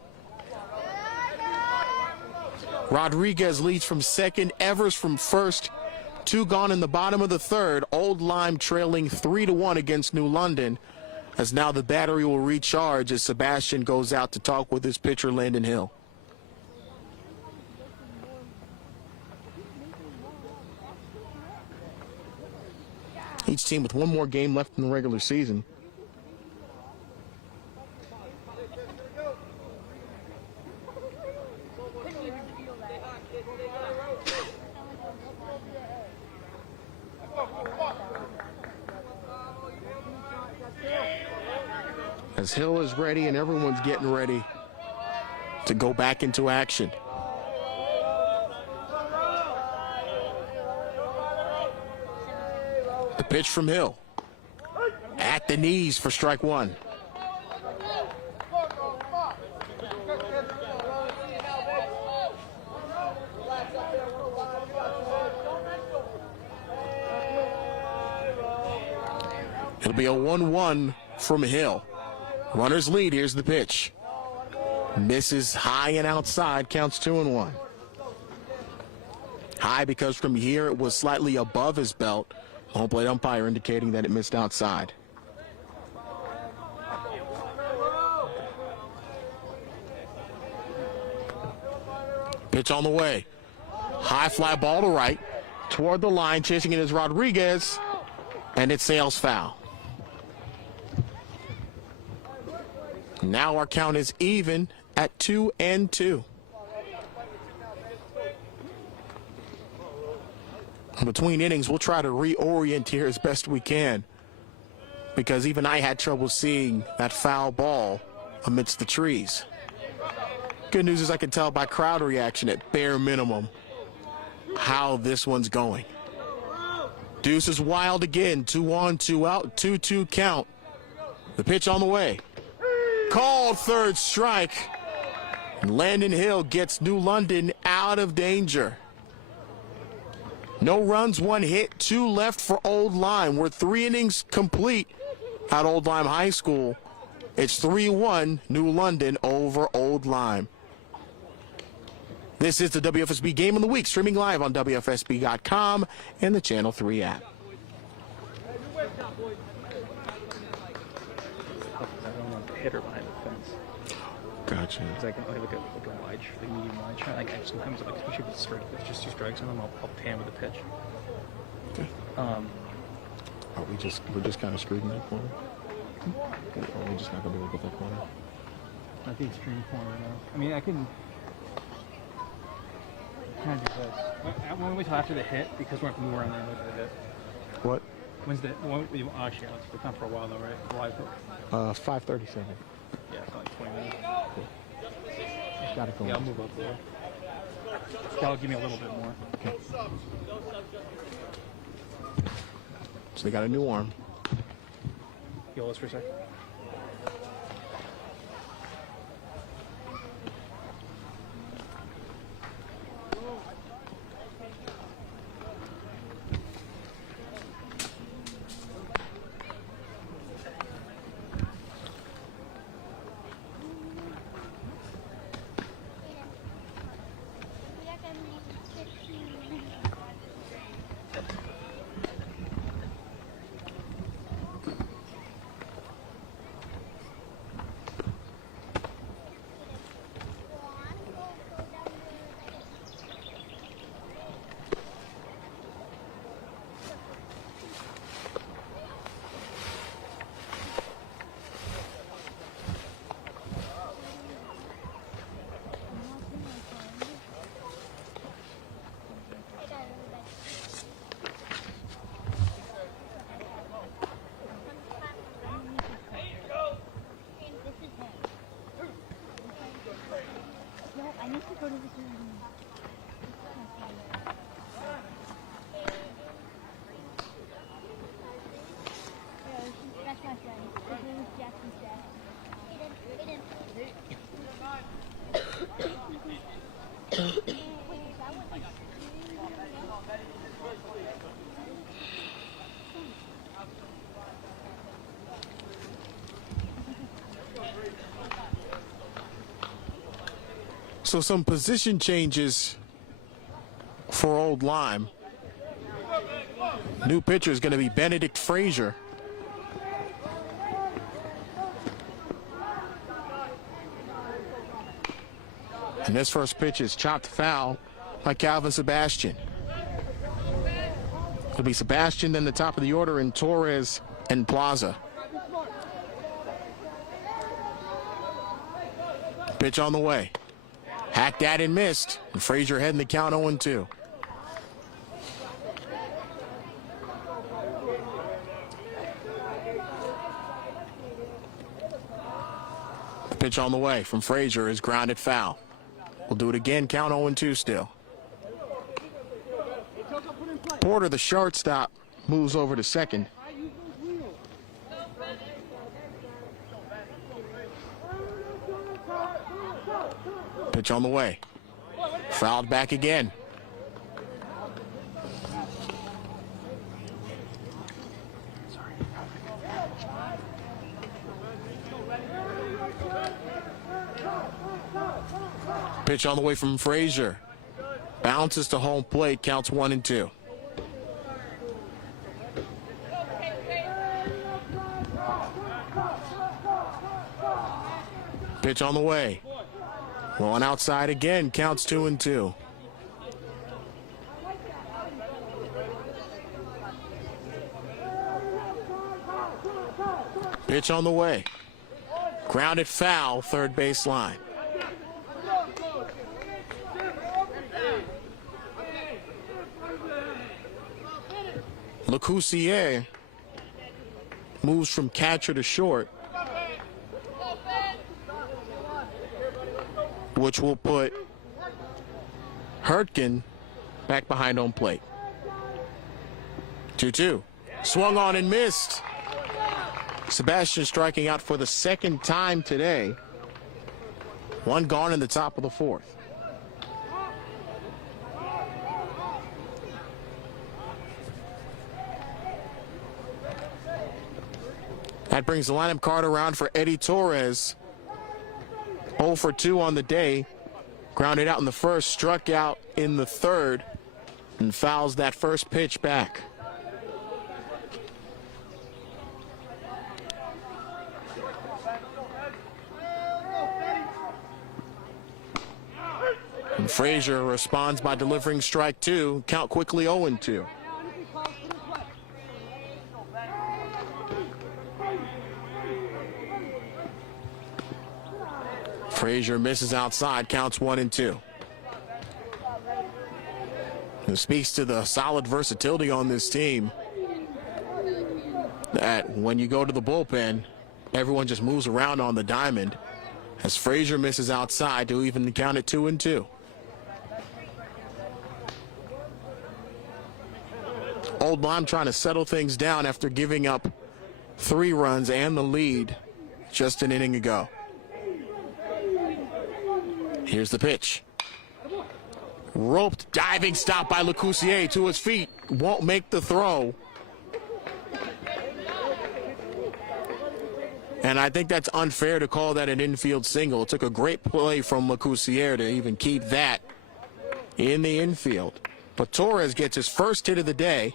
Rodriguez leads from second, Evers from first. 2 gone in the bottom of the third. Old Lyme trailing 3-1 against New London, as now the battery will recharge as Sebastian goes out to talk with his pitcher, Landon Hill. Each team with 1 more game left in the regular season. As Hill is ready and everyone's getting ready to go back into action. The pitch from Hill. At the knees for strike 1. It'll be a 1-1 from Hill. Runners lead. Here's the pitch. Misses high and outside. Counts 2-1. High because from here it was slightly above his belt. Home plate umpire indicating that it missed outside. Pitch on the way. High fly ball to right. Toward the line. Chasing it is Rodriguez. And it sails foul. Now our count is even at 2-2. Between innings, we'll try to reorient here as best we can, because even I had trouble seeing that foul ball amidst the trees. Good news is I can tell by crowd reaction at bare minimum how this one's going. Deuce is wild again. 2-on, 2-out, 2-2 count. The pitch on the way. Called third strike. And Landon Hill gets New London out of danger. No runs, 1 hit, 2 left for Old Lyme. We're 3 innings complete at Old Lyme High School. It's 3-1 New London over Old Lyme. This is the WFSB Game of the Week, streaming live on WFSB.com and the Channel 3 app. I don't want the hitter behind the fence. Gotcha. Because I can look at a wide, like medium wide shot. Like sometimes, like especially if it's strike, if it's just 2 strikes on them, I'll pan with the pitch. Okay. Are we just kind of screwed in that corner? Or are we just not gonna be able to get that corner? I think extreme corner now. I mean, I can kind of do this. I want to wait till after the hit because we're more on there and look at the hit. What? When's the? Actually, it's been for a while though, right? Why? 5:37. Yeah, it's like 20 minutes. Gotta go. Yeah, I'll move up a little. That'll give me a little bit more. Okay. So they got a new arm. You hold this for a second. I need to go to the room. That's my friend. His name is Jackson Steph. So some position changes for Old Lyme. New pitcher is going to be Benedict Frazier. And this first pitch is chopped foul by Calvin Sebastian. It'll be Sebastian, then the top of the order, and Torres and Plaza. Pitch on the way. Hacked at and missed. And Frazier heading the count 0-2. The pitch on the way from Frazier is grounded foul. We'll do it again, count 0-2 still. Porter, the shortstop, moves over to second. Pitch on the way. Fouled back again. Pitch on the way from Frazier. Bounces to home plate, counts 1-2. Pitch on the way. Going outside again, counts 2-2. Pitch on the way. Grounded foul, third base line. LeCoussier moves from catcher to short, which will put Hurtgen back behind home plate. 2-2. Swung on and missed. Sebastian striking out for the second time today. One gone in the top of the fourth. That brings the lineup card around for Eddie Torres. 0 for 2 on the day. Grounded out in the first, struck out in the third, and fouls that first pitch back. And Frazier responds by delivering strike 2. Count quickly 0-2. Frazier misses outside, counts 1-2. It speaks to the solid versatility on this team, that when you go to the bullpen, everyone just moves around on the diamond, as Frazier misses outside to even count it 2-2. Old Lyme trying to settle things down after giving up 3 runs and the lead just an inning ago. Here's the pitch. Roped, diving stop by LeCoussier to his feet. Won't make the throw. And I think that's unfair to call that an infield single. It took a great play from LeCoussier to even keep that in the infield. But Torres gets his first hit of the day.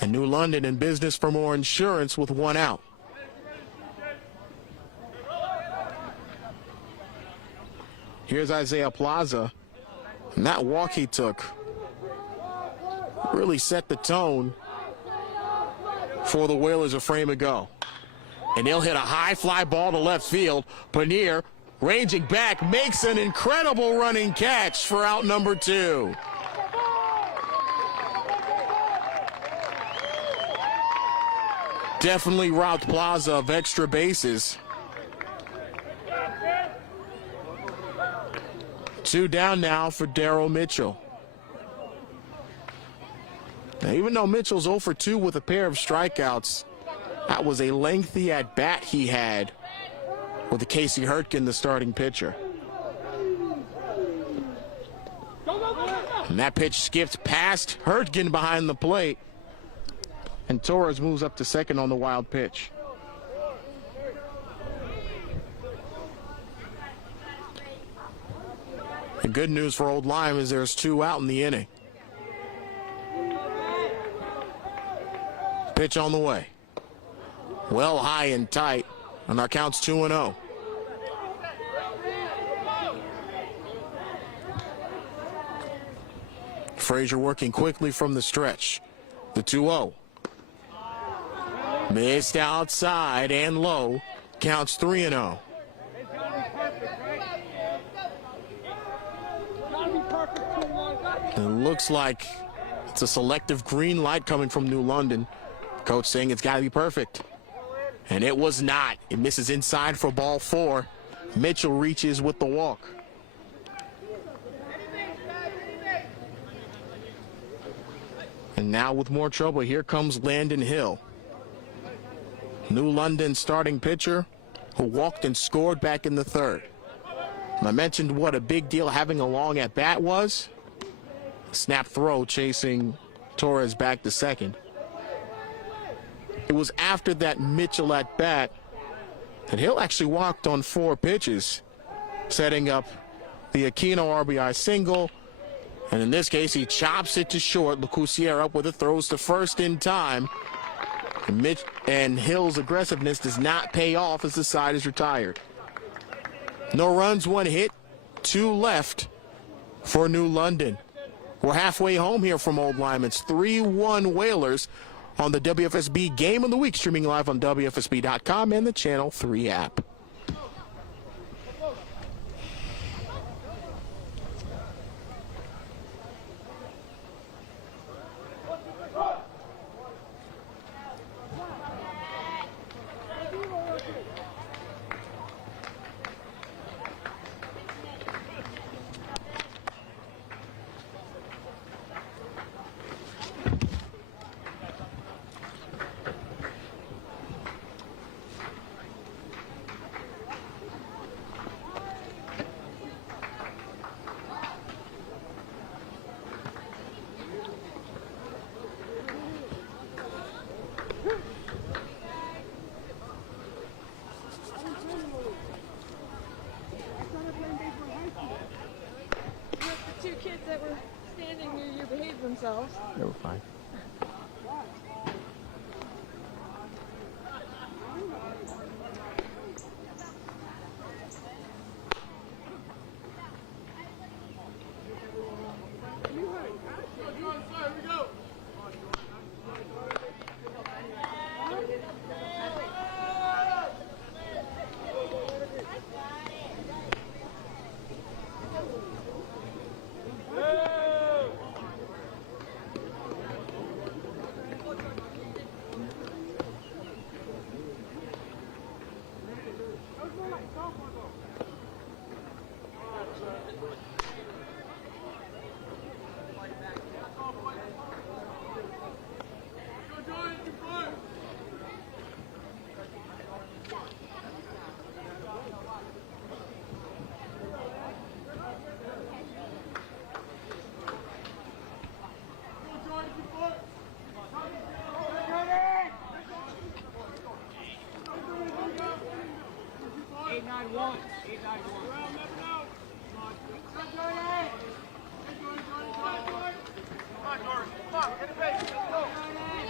And New London in business for more insurance with 1 out. Here's Isaiah Plaza. And that walk he took really set the tone for the Whalers a frame ago. And he'll hit a high fly ball to left field. Paneer, ranging back, makes an incredible running catch for out number 2. Definitely robbed Plaza of extra bases. 2 down now for Darryl Mitchell. Now, even though Mitchell's 0 for 2 with a pair of strikeouts, that was a lengthy at-bat he had with Casey Hurtgen, the starting pitcher. And that pitch skipped past Hurtgen behind the plate, and Torres moves up to second on the wild pitch. The good news for Old Lyme is there's 2 out in the inning. Pitch on the way. Well high and tight, and our count's 2-0. Frazier working quickly from the stretch. The 2-0. Missed outside and low. Counts 3-0. It looks like it's a selective green light coming from New London. Coach saying it's got to be perfect. And it was not. It misses inside for ball 4. Mitchell reaches with the walk. And now with more trouble, here comes Landon Hill. New London starting pitcher who walked and scored back in the third. And I mentioned what a big deal having a long at bat was. Snap throw chasing Torres back to second. It was after that Mitchell at bat that Hill actually walked on 4 pitches, setting up the Aquino RBI single. And in this case, he chops it to short. LeCoussier up with it, throws to first in time. And Hill's aggressiveness does not pay off as the side is retired. No runs, 1 hit, 2 left for New London. We're halfway home here from Old Lyme. It's 3-1 Whalers on the WFSB Game of the Week, streaming live on WFSB.com and the Channel 3 app. The 2 kids that were standing near you behaved themselves. They were fine.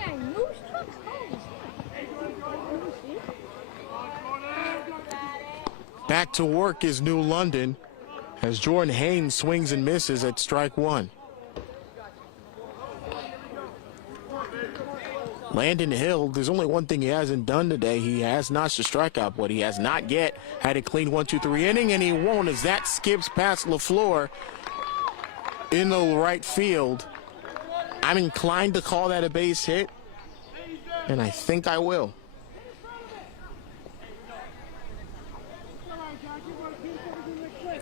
Man, moose trucks. Back to work is New London as Jordan Haynes swings and misses at strike 1. Landon Hill, there's only one thing he hasn't done today. He has notched a strikeout, but he has not yet had a clean 1-2-3 inning, and he won't as that skips past LaFleur in the right field. I'm inclined to call that a base hit, and I think I will.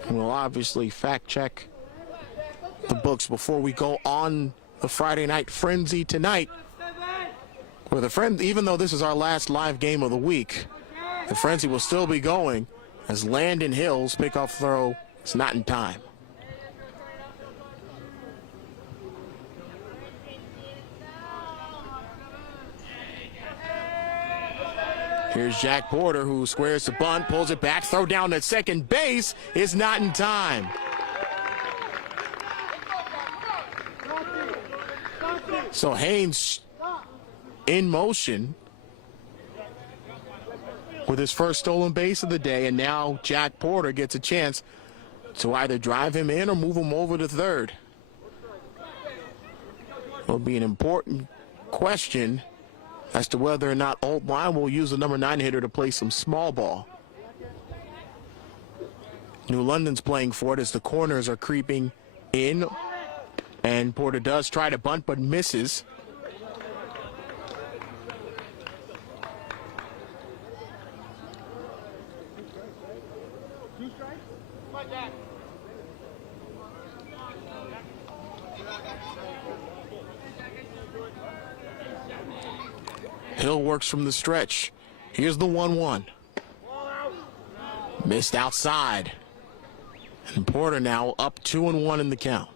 And we'll obviously fact check the books before we go on the Friday night frenzy tonight. Where even though this is our last live game of the week, the frenzy will still be going as Landon Hill's pickoff throw is not in time. Here's Jack Porter, who squares the bunt, pulls it back, throw down at second base is not in time. So Haynes in motion with his first stolen base of the day, and now Jack Porter gets a chance to either drive him in or move him over to third. It'll be an important question as to whether or not Old Lyme will use the number 9 hitter to play some small ball. New London's playing for it as the corners are creeping in, and Porter does try to bunt but misses. Hill works from the stretch. Here's the 1-1. Missed outside. And Porter now up 2-1 in the count.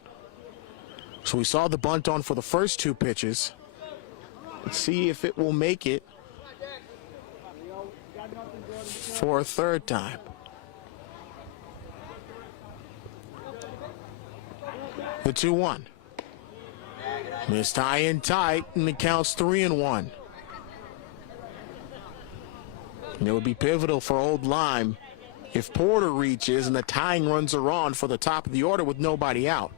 So we saw the bunt on for the first 2 pitches. Let's see if it will make it for a third time. The 2-1. Missed high and tight, and it counts 3-1. And it would be pivotal for Old Lyme if Porter reaches and the tying runs are on for the top of the order with nobody out.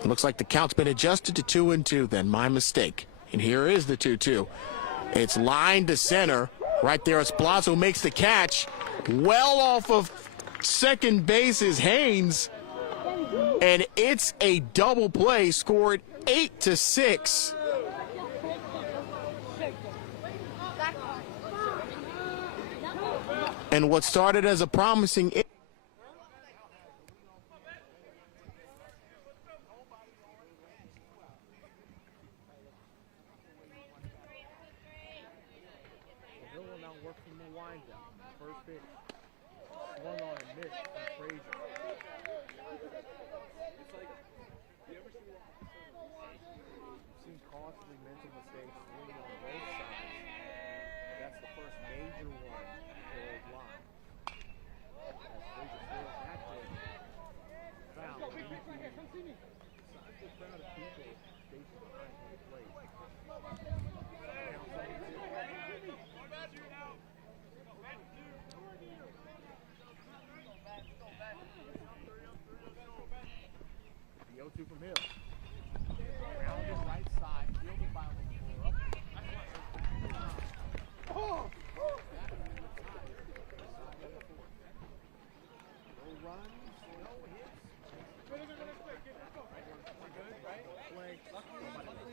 It looks like the count's been adjusted to 2-2 then. My mistake. And here is the 2-2. It's lined to center. Right there, it's Blasio makes the catch. Well off of second base is Haynes. And it's a double play, scored 8-6. And what started as a promising from Hill. Rounded right side, fielded by Lamour. No runs, no hits. Play.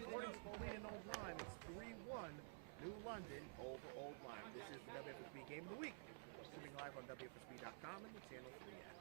According to Lee and Old Lyme, it's 3-1 New London over Old Lyme. This is the WFSB Game of the Week. Streaming live on WFSB.com and the Channel 3 app.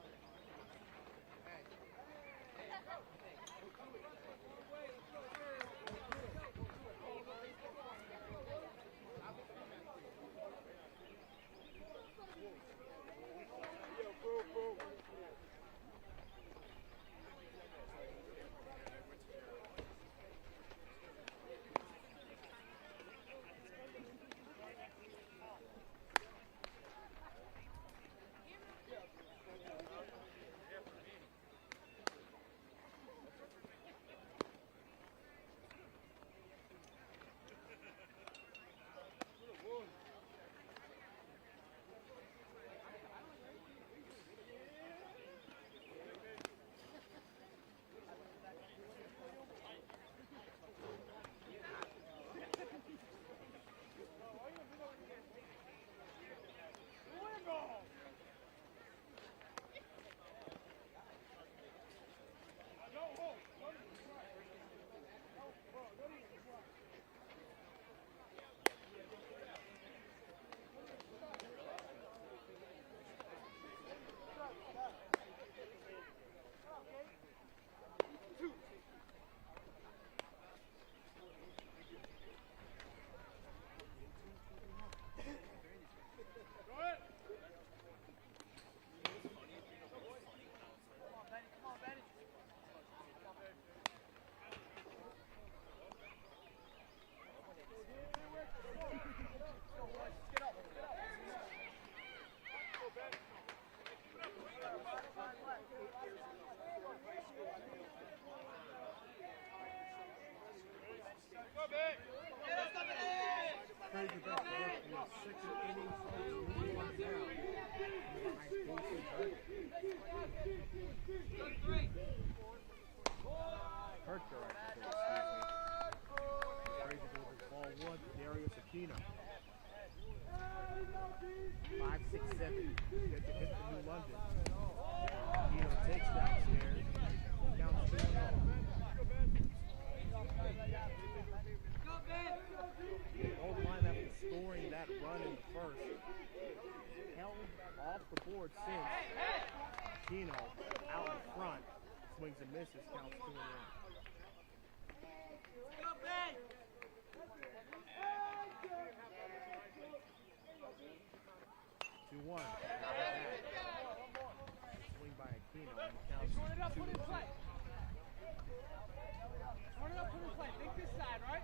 Keno out in front, swings and misses, counts 2-1. 2-1. Swing by Aquino, counts 2-2. Turn it up, put it in play. Think this side, right?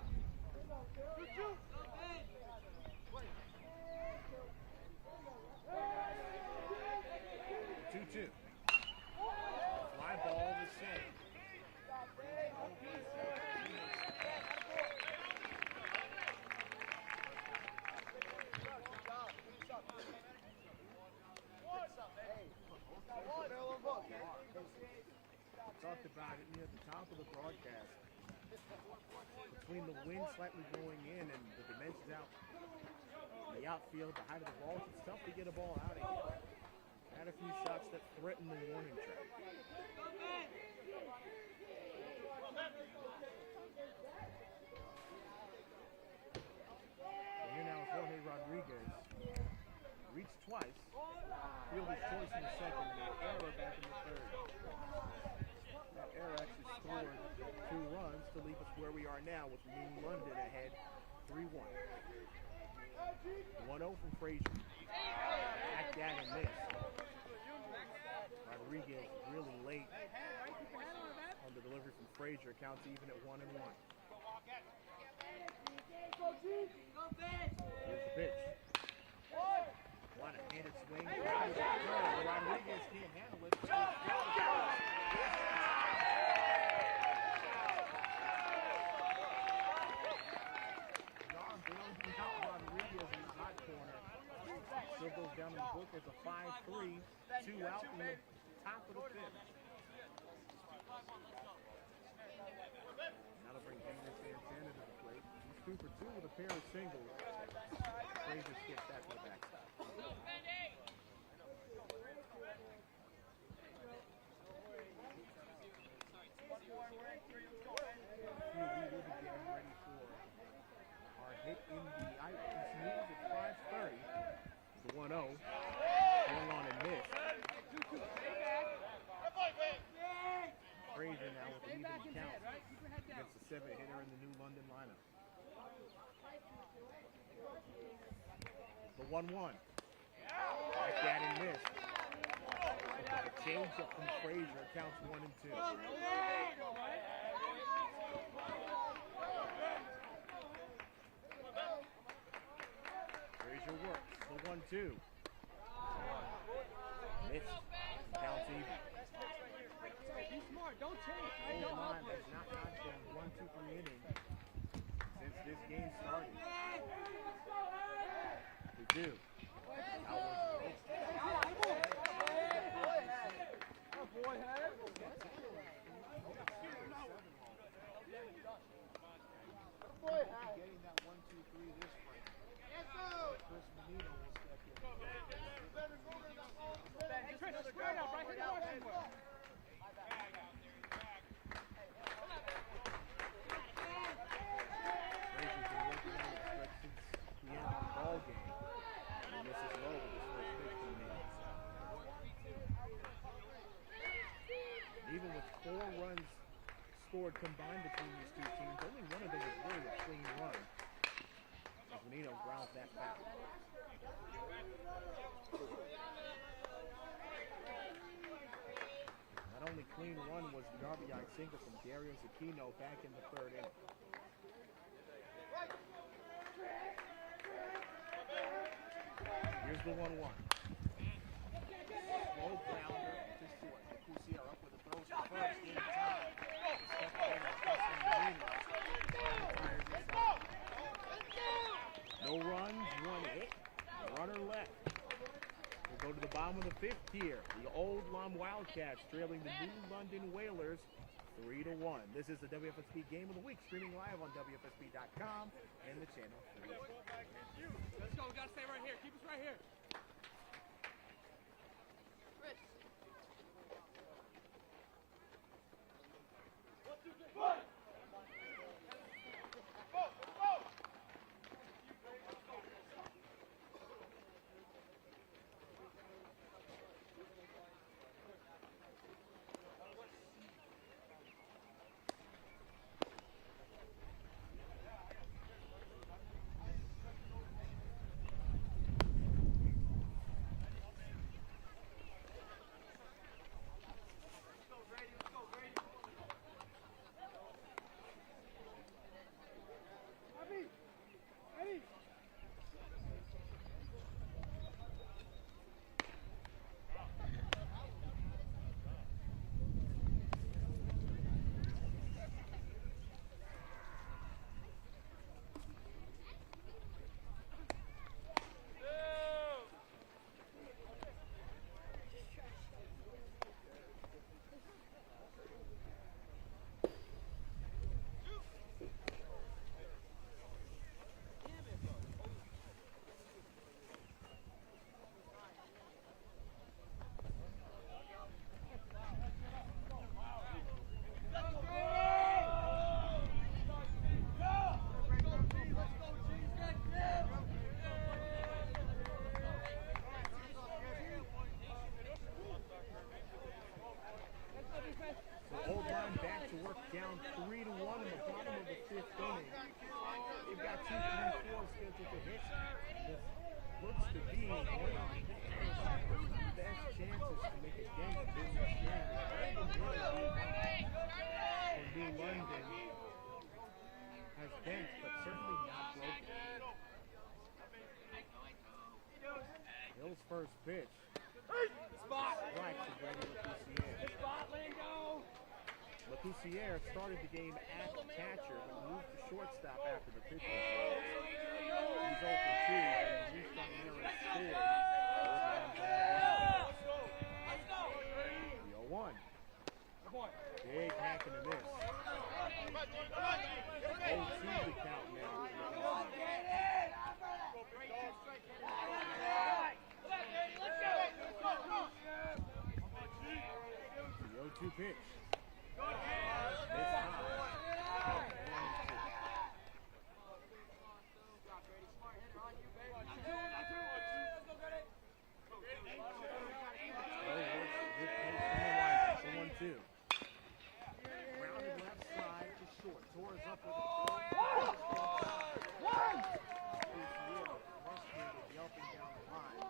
2-2. about it near the top of the broadcast. Between the wind slightly blowing in and the dimensions out in the outfield, the height of the ball, it's tough to get a ball out of here. Had a few shots that threatened the warning track. And here now is Jorge Rodriguez. Reached twice. Fielder's choice in the second, and an error back in the third. That error actually scored 2 runs to leave us where we are now with New London ahead 3-1. 1-0 from Frazier. Back that and missed. Rodriguez really late on the delivery from Frazier. Counts even at 1-1. Here's the pitch. One-handed swing. Rodriguez can't handle it. Rodriguez in the hot corner. Still goes down in the book as a 5-3. 2 out in the top of the fifth. Now to bring Henry Santana to the plate. He's 2 for 2 with a pair of singles. Frazier skips that to the backstop. We will be getting ready for our hit in the Icons News at 5:30. The 1-0. Swung on and missed. Frazier now with an even count against the 7-hitter in the New London lineup. The 1-1. Back that and missed. A change up from Frazier. Counts 1 and 2. Frazier works. The 1-2. Missed. Counts even. Be smart. Don't chase. Old Lyme has not notched in 1-2-3 inning since this game started. They do. Getting that 1-2-3 this frame. Chris Menino will step in. Chris, square up right here. Frazier's been working on the stretch since the end of the ball game. And this is low with his first 15 innings. Even with 4 runs scored combined between these two teams, only one of them was really a clean run. As Menino grounds that foul. Not only clean run was the RBI single from Dario Zucchino back in the 3rd inning. Here's the 1-1. Slow grounder to short. Kusier up with a throw to first in time. Step in and no runs, 1 hit. Runner left. We'll go to the bottom of the 5th here. The Old Lyme Wildcats trailing the New London Whalers 3-1. This is the WFSB Game of the Week, streaming live on WFSB.com and the channel 3. Let's go. We got to stay right here. Keep us right here. Hill's first pitch. Right to Brady LeCoussier. LeCoussier started the game at catcher, but moved to shortstop after the pitch was thrown. He's 0 for 2, and he's from there and scored. The 0-1. Big hack and a miss. 0-2 the count now. The 0-2 pitch. Grounded left side to short. Torres up with a frustrated, yelping down the line.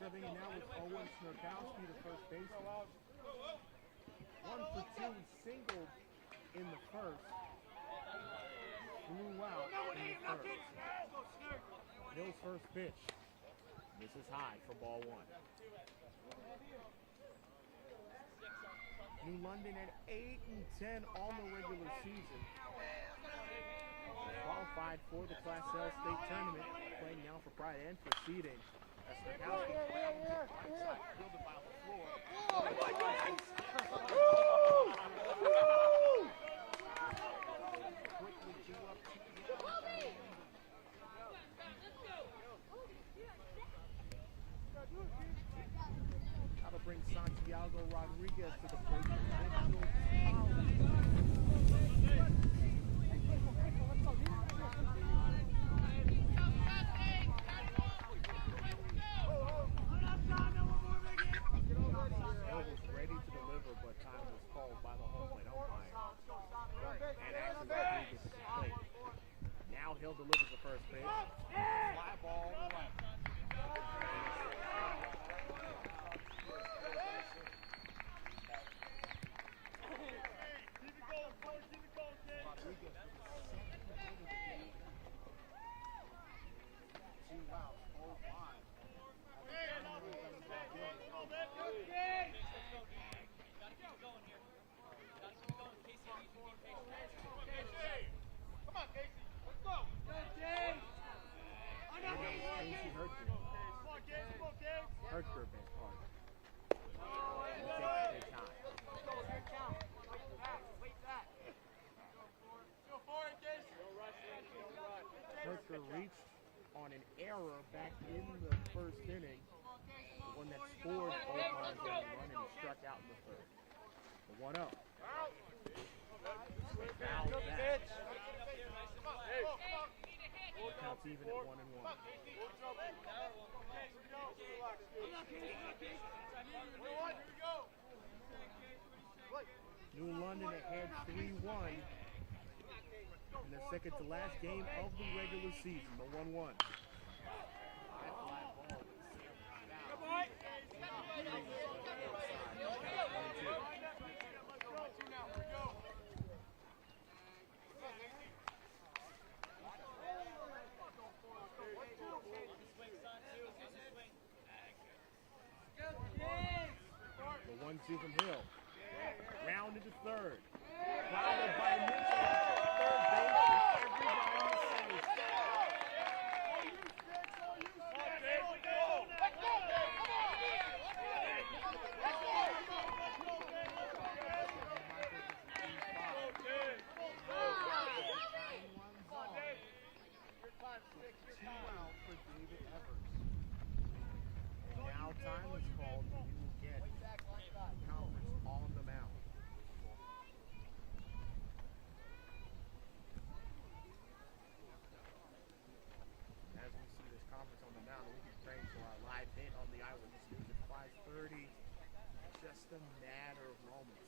Stripping now with Owen Snorkowski, the first baseman. 1 for 2, singled in the first. Flew out in the first. Hill's first pitch. This is high for ball 1. New London at 8-10 on the regular season. Qualified for the Class L state tournament, playing now for pride and for seeding. As Snorkowski fielded by LaFleur. Quickly drew up to the how to bring Santiago Rodriguez to the plate. Hill was ready to deliver, but time was called by the home plate umpire. And actually Rodriguez at the plate. Now Hill delivers the first pitch. Fly ball right. Rodriguez with the second hit of the game. 2 outs, Old Lyme. Come on, Casey. Let's go. Casey Hertger. Hertger been hard. He takes his time. Hertger reached on an error back in the first inning. The one that scored Old Lyme's run and he struck out in the third. The 1-0. Foul back. The count's even at 1-1. New London ahead 3-1 in the second to last game of the regular season, the 1-1. The 1-2 from Hill. Rounded to third. Fouled by Mitchell. Third base and everybody safe. For David Evers. And now time is called and you will get conference on the mound. As we see this conference on the mound, we can train for our live hit on the Eyewitness News at 5:30. Just a matter of moments.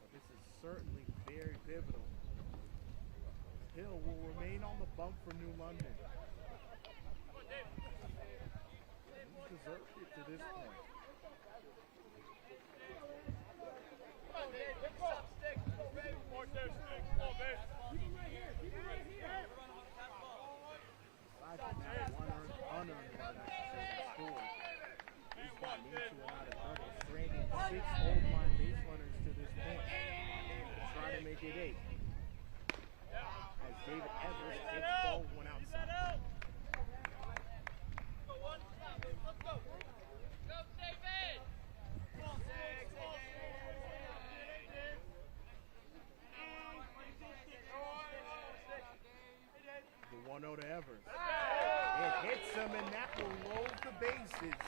But this is certainly very pivotal. Hill will remain on the bump for New London. He's deserved it to this point. Aside from that, one unearned run, I should say, that scored. He's gotten into a lot of trouble, stranding 6 Old Lyme base runners to this point. To try to make it 8. As David Evers hits ball one outside. The 1-0 to Evers. It hits him, and that will load the bases.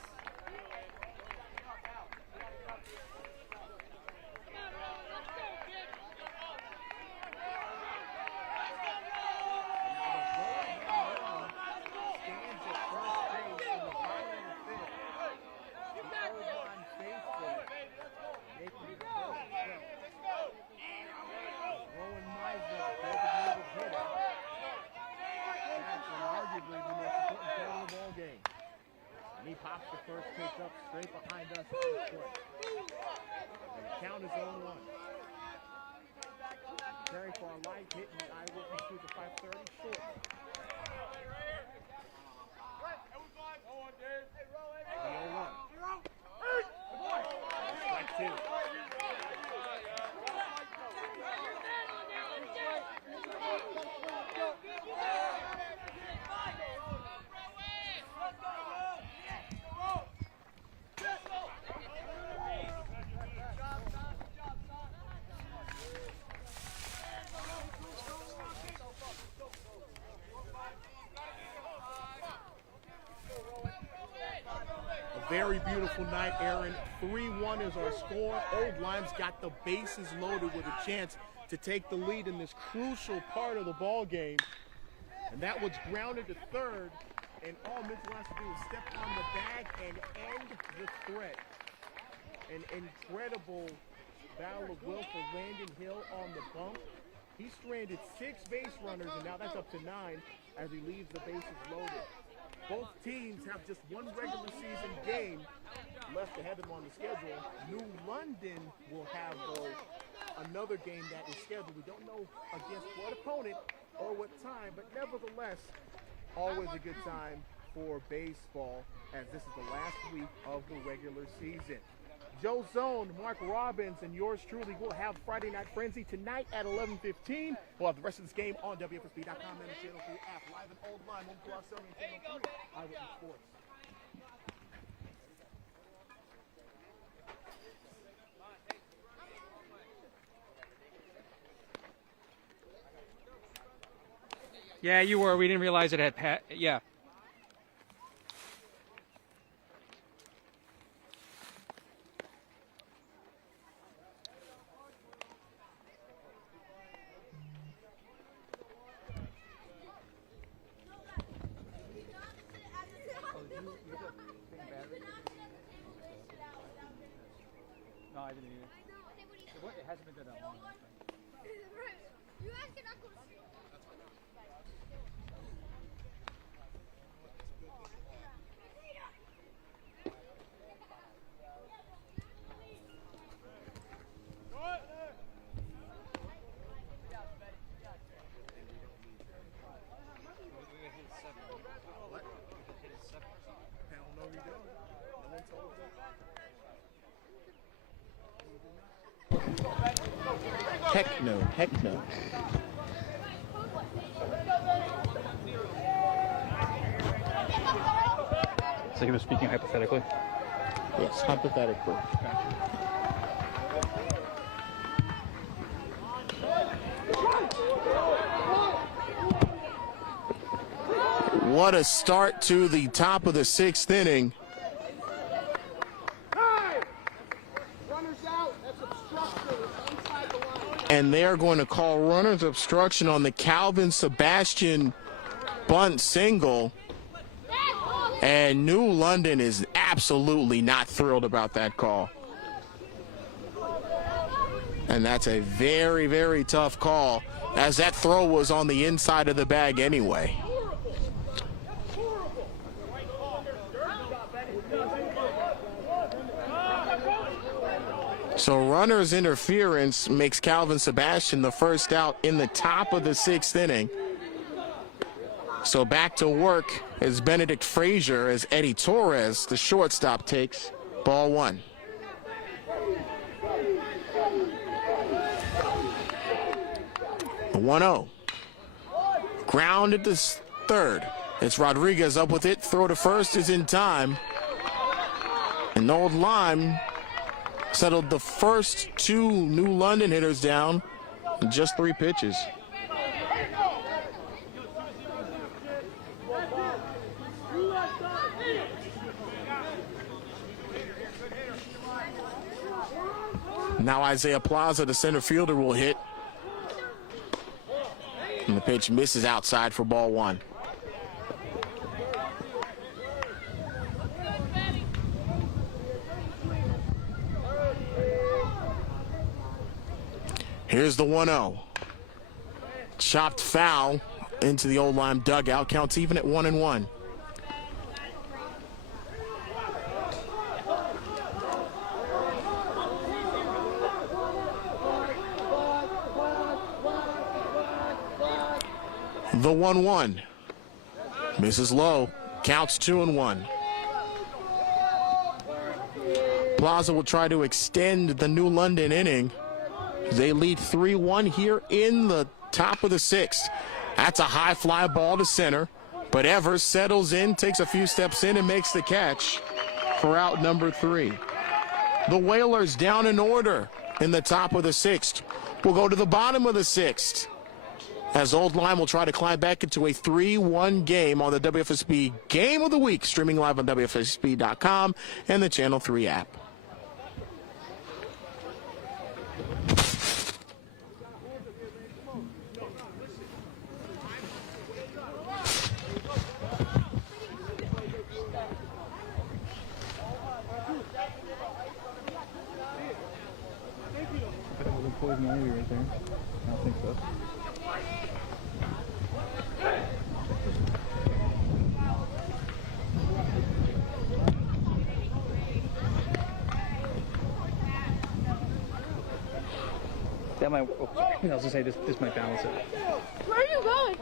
He pops the first pitch up straight behind us. And the count is 0-1. Preparing for our live hit and eyewitness to the 530 short. The 0-1. Strike 2. Very beautiful night, Aaron. 3-1 is our score. Old Lyme's got the bases loaded with a chance to take the lead in this crucial part of the ball game. And that was grounded to third. And all Mitchell has to do is step on the bag and end the threat. An incredible battle of will for Landon Hill on the bump. He stranded 6 base runners, and now that's up to 9 as he leaves the bases loaded. Both teams have just one regular season game left ahead of them on the schedule. New London will have, though, another game that is scheduled. We don't know against what opponent or what time, but nevertheless, always a good time for baseball, as this is the last week of the regular season. Joe Zone, Mark Robbins, and yours truly will have Friday Night Frenzy tonight at 11:15. We'll have the rest of this game on WFSB.com and the Channel 3 app. Live in Old Lyme, 1 Plus 7 and Channel 3. Eyewitness Sports. Yeah, you were. We didn't realize it had yeah. No, I didn't either. It hasn't been that long. You guys cannot go to sleep. Heck no, heck no. It's like he was speaking hypothetically. Yes, hypothetically. What a start to the top of the 6th inning. And they're going to call runners obstruction on the Calvin Sebastian bunt single. And New London is absolutely not thrilled about that call. And that's a very, very tough call, as that throw was on the inside of the bag anyway. So runner's interference makes Calvin Sebastian the first out in the top of the 6th inning. So back to work is Benedict Frazier as Eddie Torres, the shortstop, takes ball 1. The 1-0. Grounded to third. It's Rodriguez up with it. Throw to first is in time. And Old Lyme settled the first 2 New London hitters down in just 3 pitches. Now Isaiah Plaza, the center fielder, will hit. And the pitch misses outside for ball 1. Here's the 1-0. Chopped foul into the Old Lyme dugout. Counts even at 1-1. The 1-1. Misses low. Counts 2-1. Plaza will try to extend the New London inning. They lead 3-1 here in the top of the 6th. That's a high fly ball to center. But Evers settles in, takes a few steps in, and makes the catch for out number 3. The Whalers down in order in the top of the 6th. We'll go to the bottom of the 6th, as Old Lyme will try to climb back into a 3-1 game on the WFSB Game of the Week, streaming live on WFSB.com and the Channel 3 app. Poison ivy right there. I don't think so. That might. Oh, sorry. I was gonna say this might balance it. Where are you going?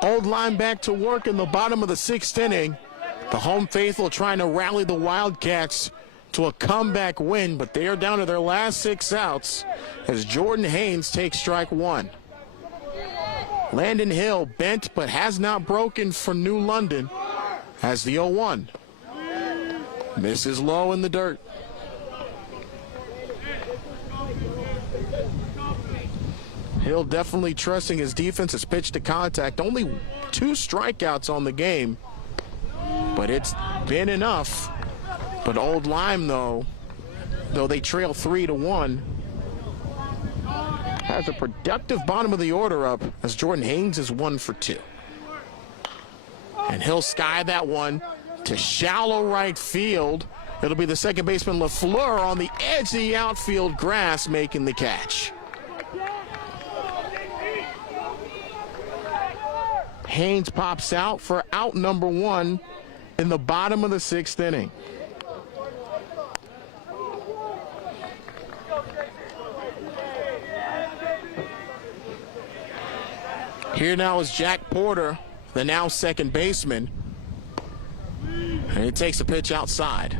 Old Lyme back to work in the bottom of the 6th inning. The home faithful trying to rally the Wildcats to a comeback win, but they are down to their last 6 outs as Jordan Haynes takes strike 1. Landon Hill bent but has not broken for New London as the 0-1. Misses low in the dirt. Hill definitely trusting his defense. Has pitched to contact. Only 2 strikeouts on the game, but it's been enough. But Old Lyme, though they trail 3-1, has a productive bottom of the order up as Jordan Haynes is 1 for 2. And he'll sky that one to shallow right field. It'll be the second baseman LaFleur on the edge of the outfield grass making the catch. Haynes pops out for out number 1 in the bottom of the 6th inning. Here now is Jack Porter, the now second baseman. And he takes a pitch outside.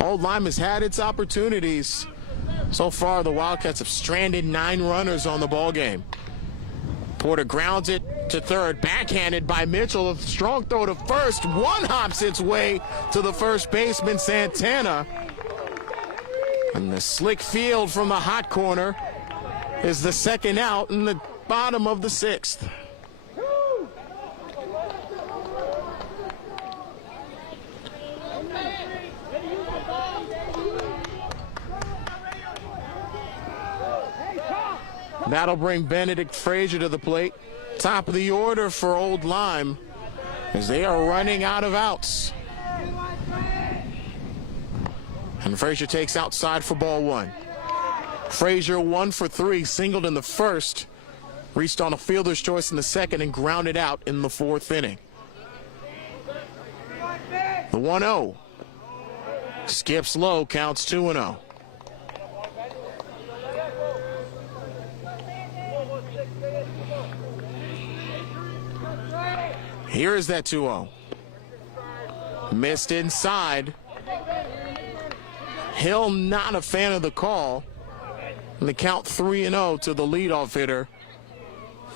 Old Lyme has had its opportunities So far, the Wildcats have stranded 9 runners on the ball game. Porter grounds it to third, backhanded by Mitchell. A strong throw to first. One hops its way to the first baseman, Santana. And the slick field from the hot corner is the second out in the bottom of the 6th. That'll bring Benedict Frazier to the plate. Top of the order for Old Lyme as they are running out of outs. And Frazier takes outside for ball 1. Frazier 1 for 3, singled in the first, reached on a fielder's choice in the second, and grounded out in the 4th inning. The 1-0. Skips low, counts 2-0. Here is that 2-0. Missed inside. Hill not a fan of the call. And the count 3-0 to the leadoff hitter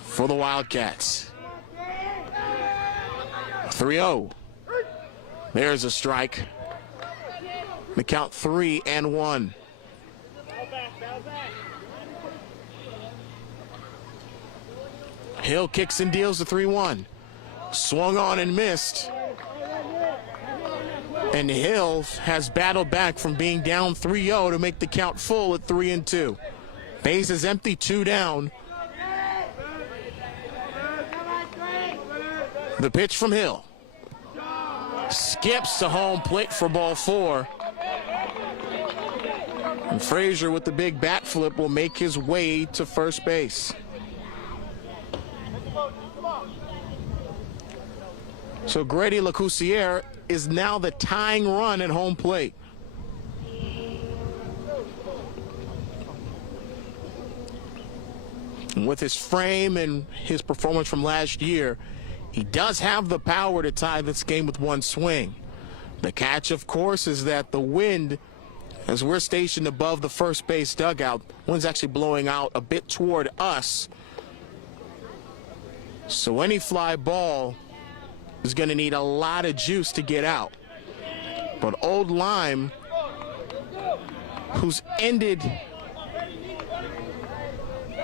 for the Wildcats. 3-0. There's a strike. The count 3-1. Hill kicks and deals the 3-1. Swung on and missed. And Hill has battled back from being down 3-0 to make the count full at 3-2. Base is empty, 2 down. The pitch from Hill. Skips to home plate for ball 4. And Frazier with the big bat flip will make his way to first base. So Grady Lecoussier is now the tying run at home plate. And with his frame and his performance from last year, he does have the power to tie this game with 1 swing. The catch, of course, is that the wind, as we're stationed above the first base dugout, wind's actually blowing out a bit toward us. So any fly ball is going to need a lot of juice to get out. But Old Lyme, who's ended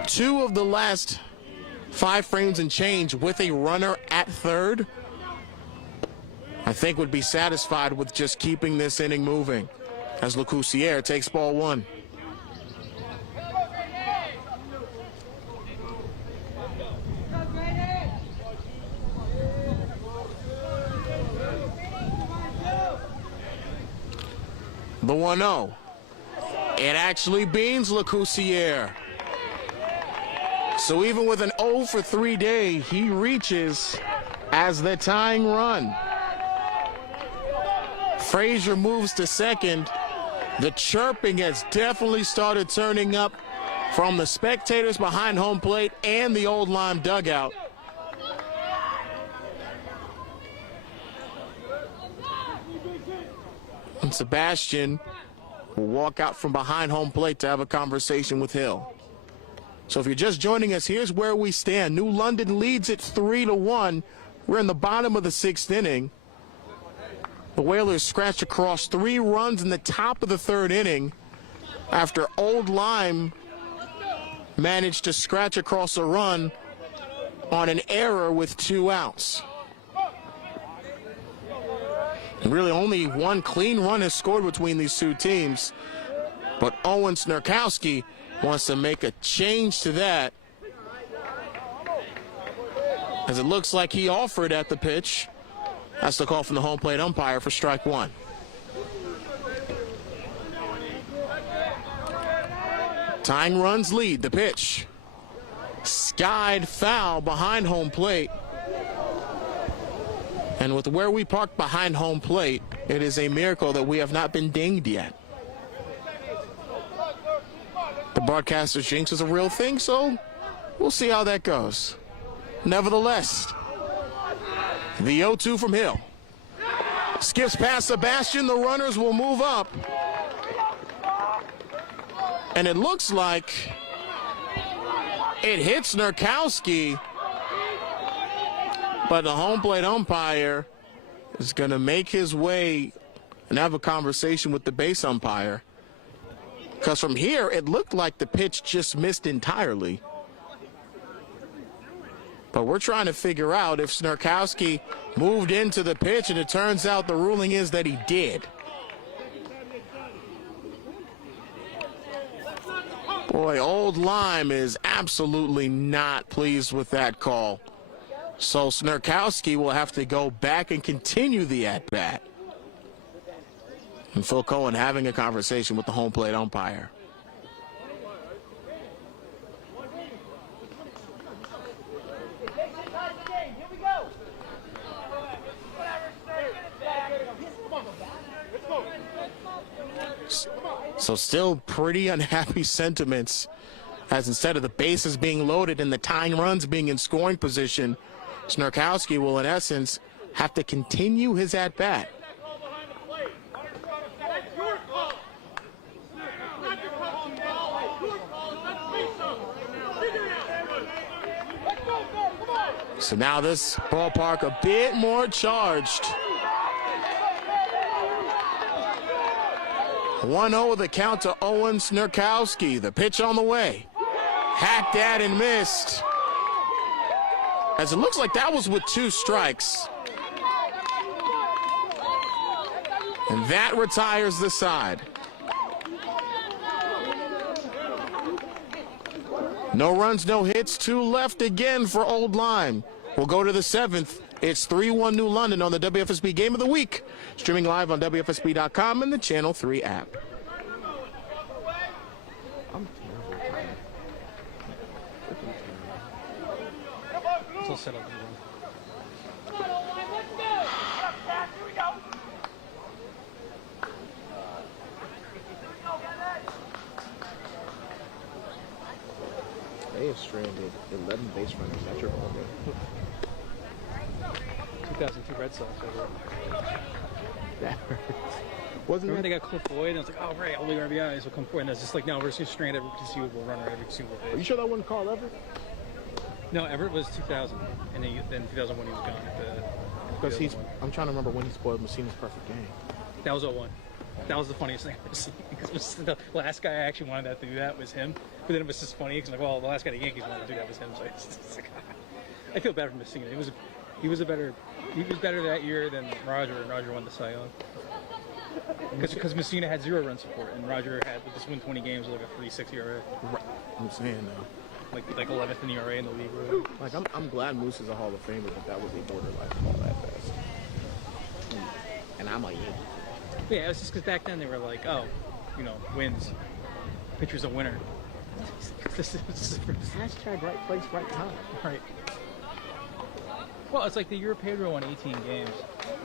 2 of the last 5 frames and change with a runner at third, I think would be satisfied with just keeping this inning moving as Lecoussier takes ball 1. The 1-0. It actually beans Lecoussier. So even with an 0 for 3 day, he reaches as the tying run. Frazier moves to second. The chirping has definitely started turning up from the spectators behind home plate and the Old Lyme dugout. And Sebastian will walk out from behind home plate to have a conversation with Hill. So if you're just joining us, here's where we stand. New London leads it 3-1. We're in the bottom of the 6th inning. The Whalers scratched across 3 runs in the top of the 3rd inning after Old Lyme managed to scratch across a run on an error with 2 outs. Really only 1 clean run has scored between these 2 teams, but Owen Snerkowski wants to make a change to that, as it looks like he offered at the pitch. That's the call from the home plate umpire for strike 1. Tying runs lead. The pitch skied foul behind home plate. And with where we parked behind home plate, it is a miracle that we have not been dinged yet. The broadcaster's jinx is a real thing, so we'll see how that goes. Nevertheless, the 0-2 from Hill. Skips past Sebastian. The runners will move up. And it looks like it hits Snerkowski, but the home plate umpire is going to make his way and have a conversation with the base umpire. Because from here, it looked like the pitch just missed entirely. But we're trying to figure out if Snerkowski moved into the pitch, and it turns out the ruling is that he did. Boy, Old Lyme is absolutely not pleased with that call. So Snerkowski will have to go back and continue the at-bat. And Phil Cohen having a conversation with the home plate umpire. So still pretty unhappy sentiments, as instead of the bases being loaded and the tying runs being in scoring position, Snerkowski will in essence have to continue his at-bat. So now this ballpark a bit more charged. 1-0 the count to Owen Snerkowski. The pitch on the way. Hacked at and missed. As it looks like that was with 2 strikes. And that retires the side. No runs, no hits, 2 left again for Old Lyme. We'll go to the 7th. It's 3-1 New London on the WFSB Game of the Week. Streaming live on WFSB.com and the Channel 3 app. Still set up. They have stranded 11 base runners. That's your ball game. 2002 Red Sox over. That hurts. Wasn't Remember that? they got Cliff Floyd, and I was like, oh, right, only RBIs will come forward. And it's just like, no, we're just going to strand every conceivable runner, every conceivable Are you base. sure that wasn't Carl Everett? No, Everett was 2000, and then 2001 he was gone at the. Because I'm trying to remember when he spoiled Messina's perfect game. That was 01. That was the funniest thing I've ever seen. Because the last guy I actually wanted that to do that was him. But then it was just funny because like, well, the last guy the Yankees wanted to do that was him. So it's like, I feel bad for Messina. He was better that year than Roger, and Roger won the Cy Young. Because Messina had 0 run support, and Roger had to just win 20 games with like a 3.6 ERA. Right. I'm saying though. Like 11th in ERA in the league. Like I'm glad Moose is a Hall of Famer, but that was a borderline call at best. And I'm a Yankee. Yeah, it was just because back then they were like, oh, wins. Pitcher's a winner. Hashtag right place, right time. Right. Well, it's like the year Pedro won 18 games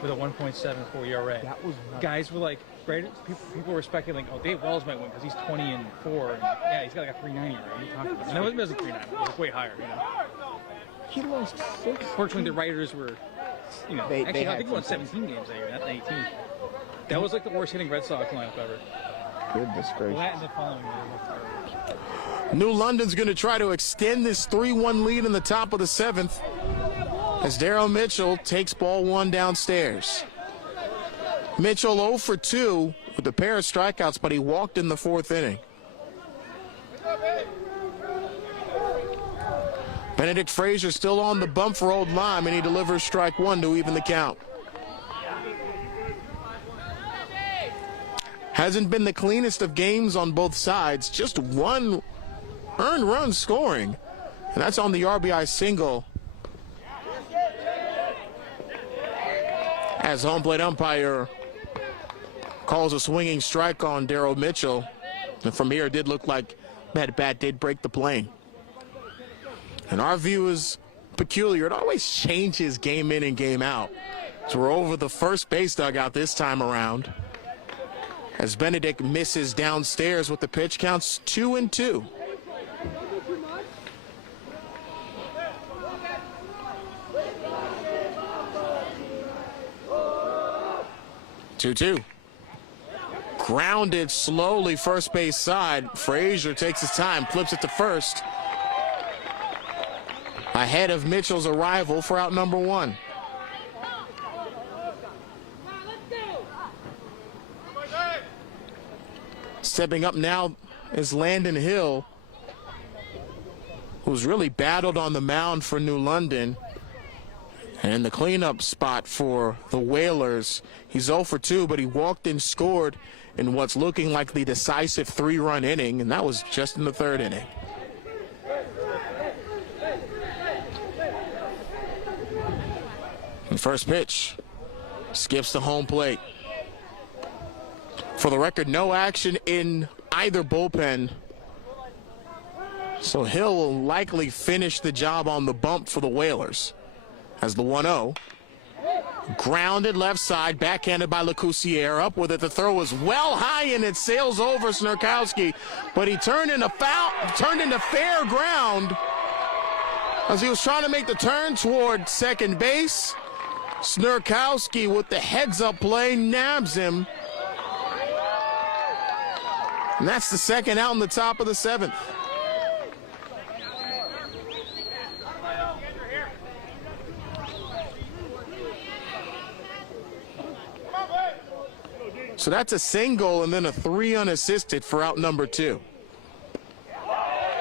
with a 1.74 ERA. That was nuts. Guys were like, right? People were speculating, oh, Dave Wells might win because he's 20-4. And yeah, he's got like a 3.90 ERA. What are you talking about? No, it wasn't 3.9. It was way higher. He lost 6. Fortunately, the writers were, They actually, I had think he won some 17 games that year, not 18. That was like the worst hitting Red Sox lineup ever. Goodness gracious. That and the following year. New London's going to try to extend this 3-1 lead in the top of the 7th as Darryl Mitchell takes ball 1 downstairs. Mitchell 0 for 2 with a pair of strikeouts, but he walked in the 4th inning. Benedict Frazier still on the bump for Old Lyme, and he delivers strike 1 to even the count. Hasn't been the cleanest of games on both sides, just 1 earned run scoring, and that's on the RBI single. As home plate umpire calls a swinging strike on Darryl Mitchell, and from here it did look like that bat did break the plane. And our view is peculiar. It always changes game in and game out. So we're over the first base dugout this time around, as Benedict misses downstairs with the pitch, counts 2-2. 2-2. Grounded slowly first base side. Frazier takes his time, flips it to first. Ahead of Mitchell's arrival for out number 1. Stepping up now is Landon Hill, who's really battled on the mound for New London. And the cleanup spot for the Whalers. He's 0 for 2, but he walked and scored in what's looking like the decisive 3-run inning, and that was just in the 3rd inning. And first pitch skips the home plate. For the record, no action in either bullpen. So Hill will likely finish the job on the bump for the Whalers. As the 1-0. Grounded left side, backhanded by LeCoussier. Up with it. The throw is well high and it sails over Snurkowski. But he turned into fair ground as he was trying to make the turn toward second base. Snurkowski with the heads-up play nabs him. And that's the second out in the top of the 7th. So that's a single and then a 3 unassisted for out number 2.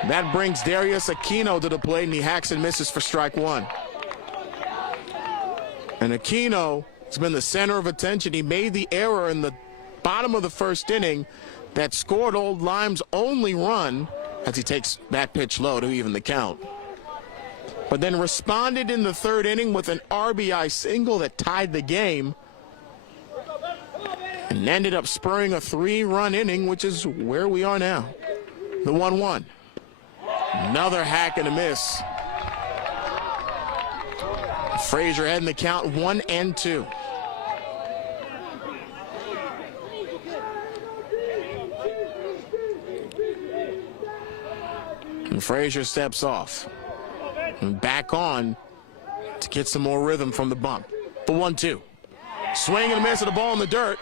That brings Darius Aquino to the plate, and he hacks and misses for strike 1. And Aquino has been the center of attention. He made the error in the bottom of the 1st inning that scored Old Lyme's only run as he takes that pitch low to even the count. But then responded in the 3rd inning with an RBI single that tied the game. And ended up spurring a 3-run inning, which is where we are now. The 1-1. Another hack and a miss. Frazier heading the count 1-2. And Frazier steps off. And back on to get some more rhythm from the bump. The 1-2. Swing and a miss at the ball in the dirt.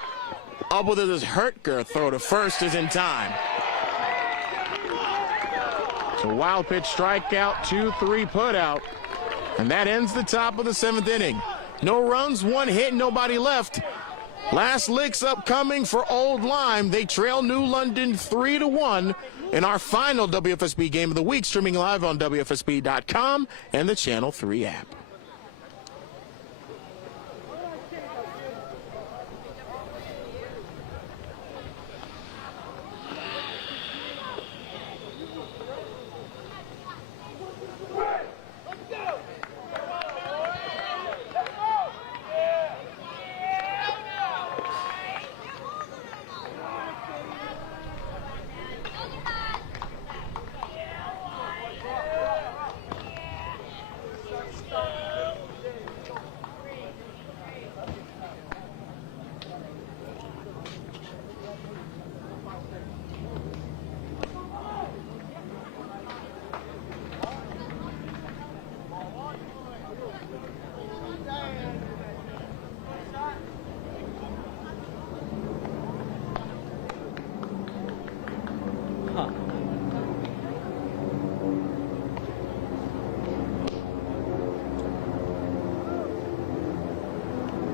Up with it is Hertger. Throw to first is in time. So wild pitch strikeout, 2-3 put out. And that ends the top of the 7th inning. No runs, 1 hit, nobody left. Last licks upcoming for Old Lyme. They trail New London 3-1 in our final WFSB game of the week, streaming live on WFSB.com and the Channel 3 app.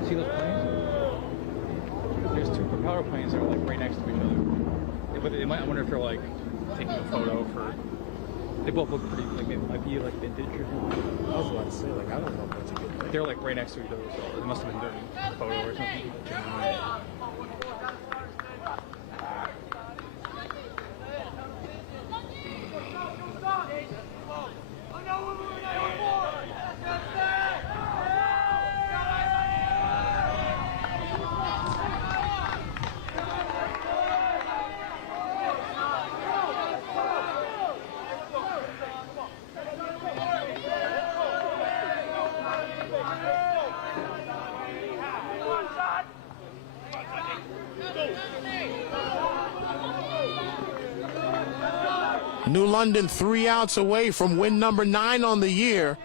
See those planes? There's 2 propeller planes that are like right next to each other. But I wonder if they're like taking a photo for. They both look pretty like it might be like vintage or something. I was about to say, like, I don't know if that's a good thing. They're like right next to each other, so it must have been during a photo or something. New London 3 outs away from win number 9 on the year.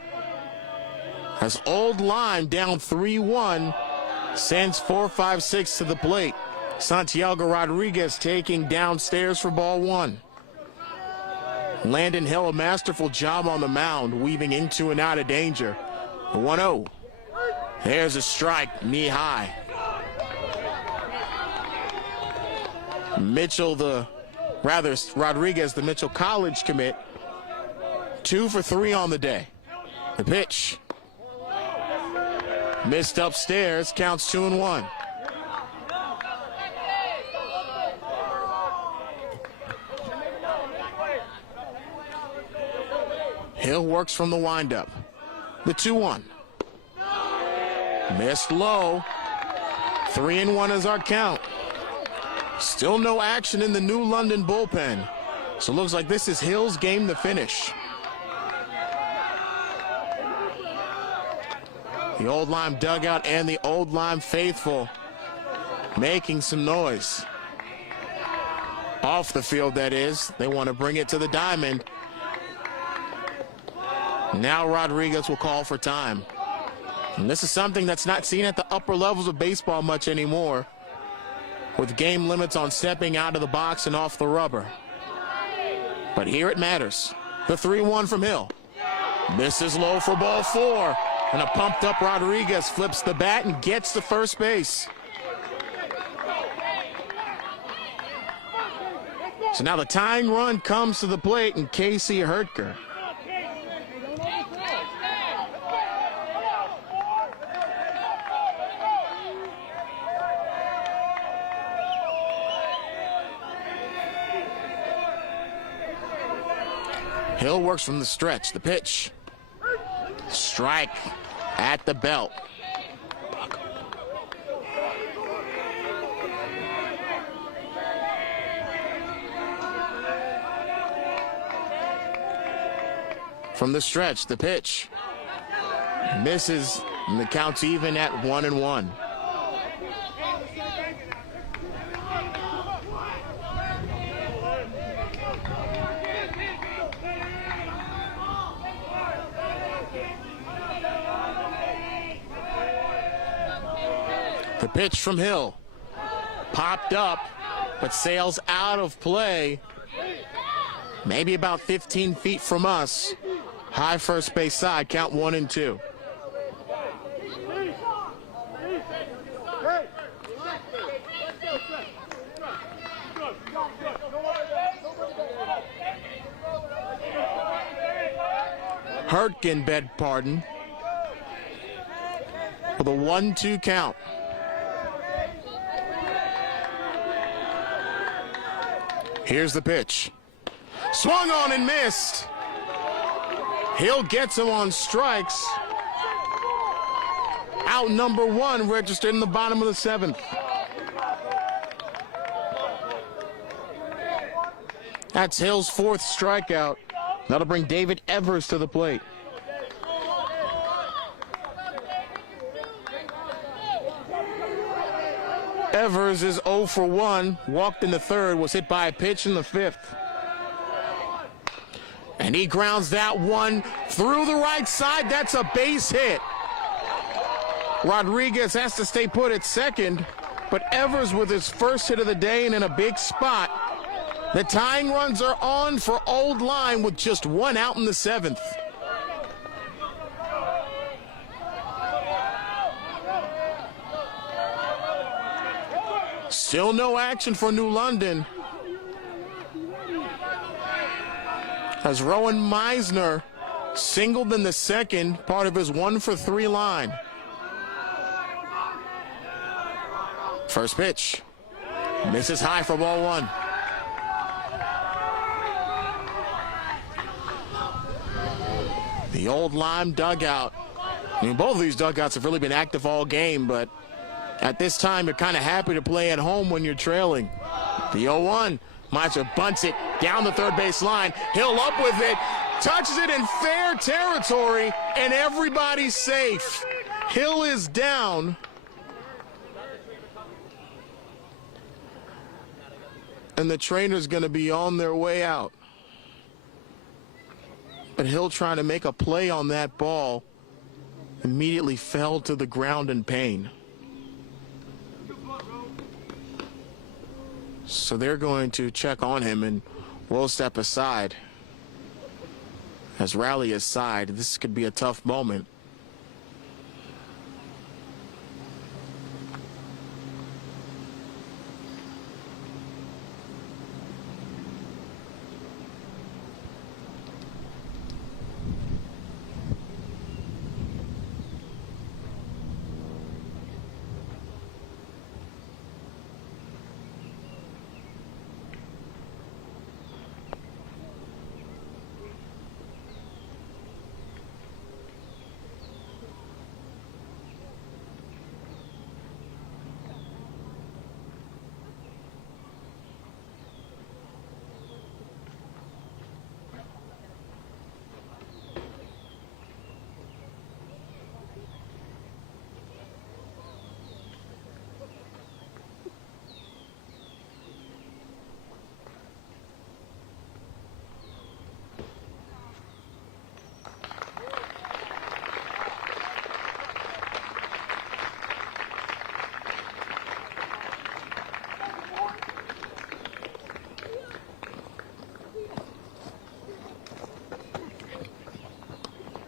As Old Lyme down 3-1 sends 4-5-6 to the plate. Santiago Rodriguez taking downstairs for ball one. Landon Hill, a masterful job on the mound, weaving into and out of danger. 1-0. There's a strike, knee high. Rodriguez, the Mitchell College commit, 2 for 3 on the day. The pitch. Missed upstairs, counts 2-1. Hill works from the windup. The 2-1. Missed low. 3-1 is our count. Still no action in the New London bullpen. So it looks like this is Hill's game to finish. The Old Lyme dugout and the Old Lyme faithful making some noise. Off the field, that is. They want to bring it to the diamond. Now Rodriguez will call for time. And this is something that's not seen at the upper levels of baseball much anymore, with game limits on stepping out of the box and off the rubber. But here it matters. The 3-1 from Hill. Misses low for ball 4. And a pumped up Rodriguez flips the bat and gets to first base. So now the tying run comes to the plate, and Casey Hertker. Hill works from the stretch. The pitch. Strike at the belt. From the stretch, the pitch. Misses, and the count's even at 1-1. The pitch from Hill. Popped up, but sails out of play. Maybe about 15 feet from us. High first base side, count 1-2. Hertkin, beg pardon, with a 1-2 count. Here's the pitch. Swung on and missed. Hill gets him on strikes. Out number 1 registered in the bottom of the 7th. That's Hill's 4th strikeout. That'll bring David Evers to the plate. Evers is 0 for 1, walked in the 3rd, was hit by a pitch in the 5th. And he grounds that one through the right side. That's a base hit. Rodriguez has to stay put at second, but Evers with his first hit of the day and in a big spot. The tying runs are on for Old Lyme with just 1 out in the 7th. Still no action for New London, as Rowan Meisner singled in the 2nd, part of his 1 for 3 line. First pitch. Misses high for ball 1. The Old Lyme dugout. I mean, both of these dugouts have really been active all game, but at this time, you're kind of happy to play at home when you're trailing. The 0-1. Meisner bunts it down the third base line. Hill up with it. Touches it in fair territory, and everybody's safe. Hill is down. And the trainer's going to be on their way out. But Hill, trying to make a play on that ball, immediately fell to the ground in pain. So they're going to check on him, and we'll step aside. As rally aside, this could be a tough moment.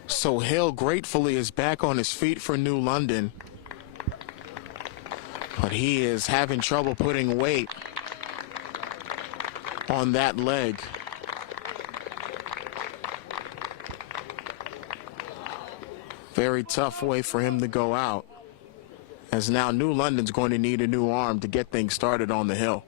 So Hill gratefully is back on his feet for New London, but he is having trouble putting weight on that leg. Very tough way for him to go out, as now New London's going to need a new arm to get things started on the hill.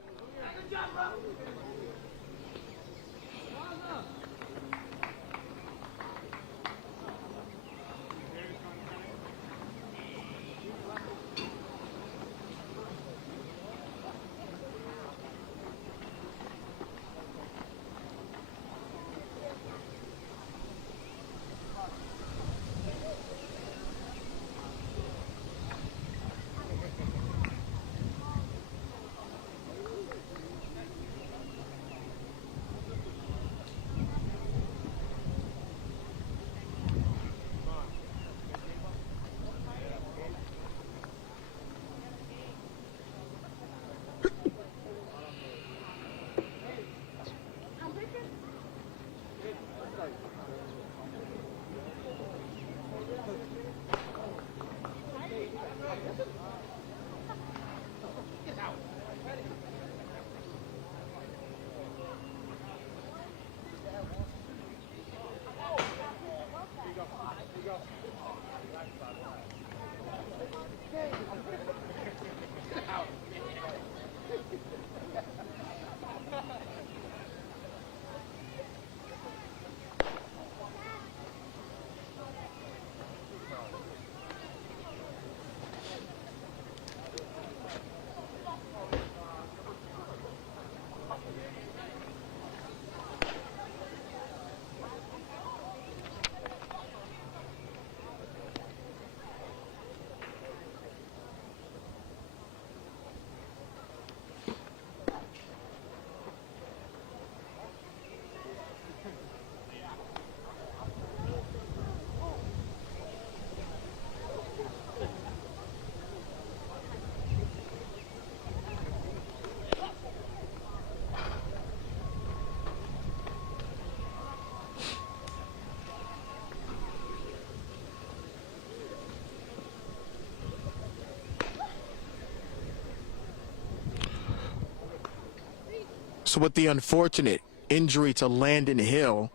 So with the unfortunate injury to Landon Hill,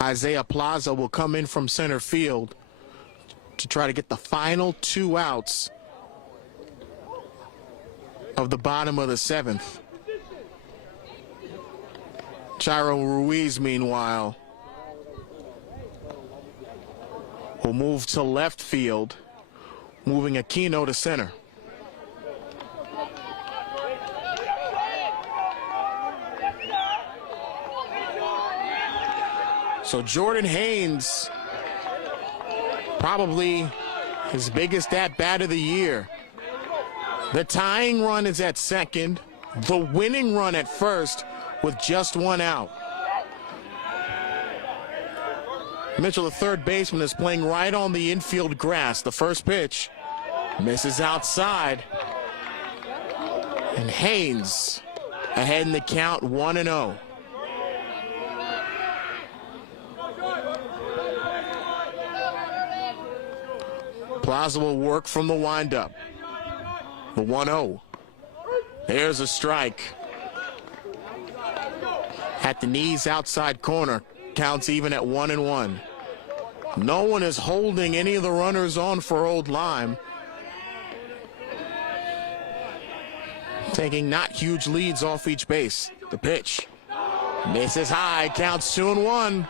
Isaiah Plaza will come in from center field to try to get the final 2 outs of the bottom of the 7th. Chiro Ruiz, meanwhile, will move to left field, moving Aquino to center. So Jordan Haynes, probably his biggest at-bat of the year. The tying run is at second, the winning run at first with just 1 out. Mitchell, the third baseman, is playing right on the infield grass. The first pitch misses outside. And Haynes ahead in the count 1-0. Plaza will work from the windup. The 1-0. There's a strike. At the knees, outside corner. Counts even at 1-1. No one is holding any of the runners on for Old Lyme. Taking not huge leads off each base. The pitch. Misses high. Counts 2-1.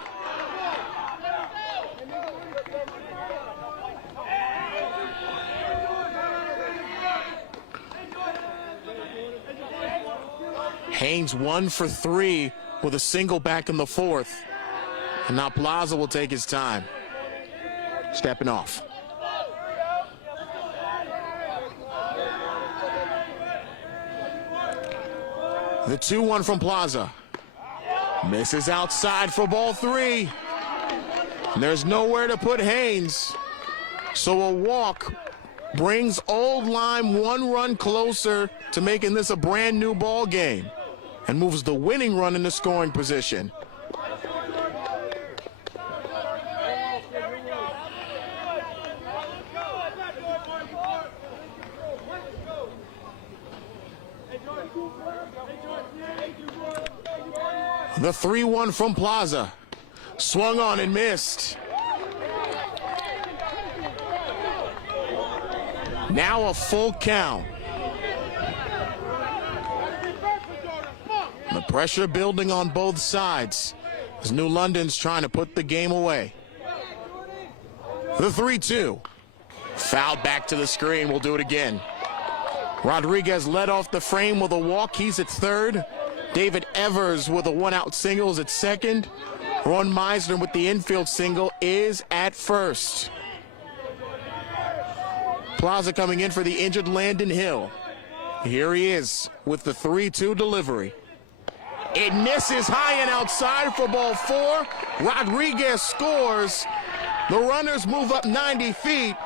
Haynes 1 for 3 with a single back in the fourth. And now Plaza will take his time. Stepping off. The 2-1 from Plaza. Misses outside for ball 3. And there's nowhere to put Haynes. So a walk brings Old Lyme 1 run closer to making this a brand new ball game and moves the winning run into scoring position. The 3-1 from Plaza. Swung on and missed. Now a full count. The pressure building on both sides as New London's trying to put the game away. The 3-2. Foul back to the screen. We'll do it again. Rodriguez led off the frame with a walk. He's at third. David Evers with a one-out single is at second. Ron Meisner with the infield single is at first. Plaza coming in for the injured Landon Hill. Here he is with the 3-2 delivery. It misses high and outside for ball 4. Rodriguez scores. The runners move up 90 feet.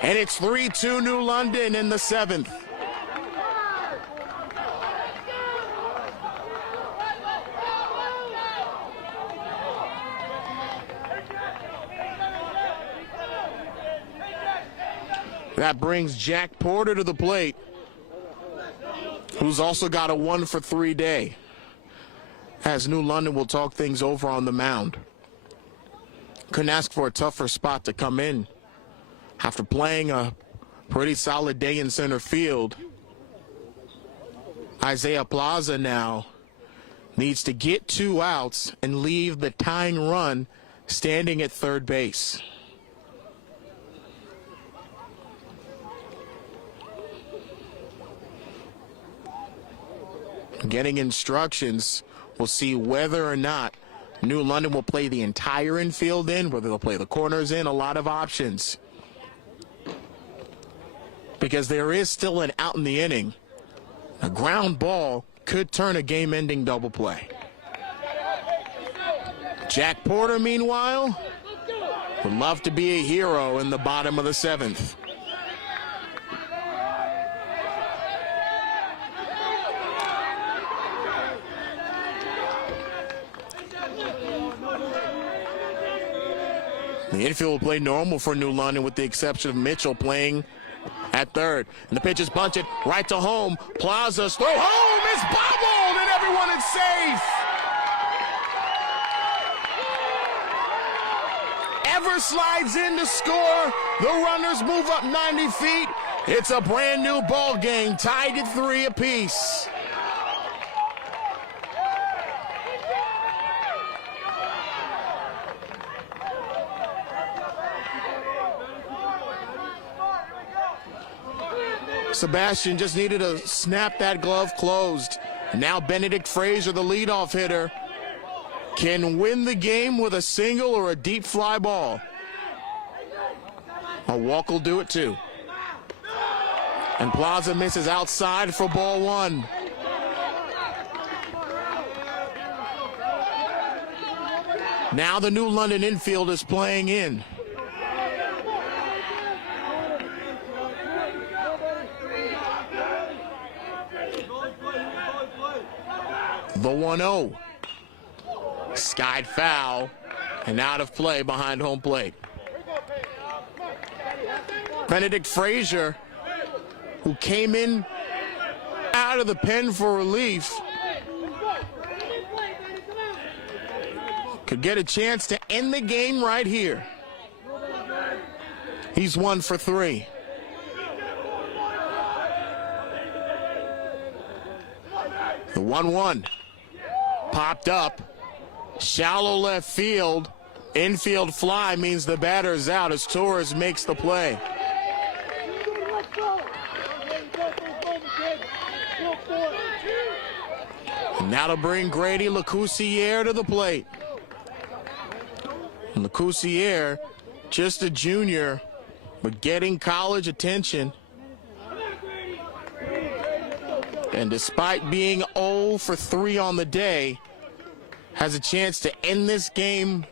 And it's 3-2 New London in the 7th. That brings Jack Porter to the plate, who's also got a 1 for 3 day, as New London will talk things over on the mound. Couldn't ask for a tougher spot to come in after playing a pretty solid day in center field. Isaiah Plaza now needs to get 2 outs and leave the tying run standing at third base. Getting instructions, we'll see whether or not New London will play the entire infield in, whether they'll play the corners in, a lot of options. Because there is still an out in the inning. A ground ball could turn a game-ending double play. Jack Porter, meanwhile, would love to be a hero in the bottom of the 7th. The infield will play normal for New London with the exception of Mitchell playing at third. And the pitch is bunted right to home. Plaza's throw home is bobbled and everyone is safe. Evers slides in to score. The runners move up 90 feet. It's a brand new ball game, tied at 3 apiece. Sebastian just needed to snap that glove closed. Now Benedict Frazier, the leadoff hitter, can win the game with a single or a deep fly ball. A walk will do it too. And Plaza misses outside for ball 1. Now the New London infield is playing in. The 1-0. Skied foul and out of play behind home plate. Benedict Frazier, who came in out of the pen for relief, could get a chance to end the game right here. He's 1 for 3. The 1-1 popped up, shallow left field. Infield fly means the batter's out as Torres makes the play. And now to bring Grady Lecoussier to the plate. And Lecoussier, just a junior, but getting college attention. And despite being 0 for 3 on the day, has a chance to end this game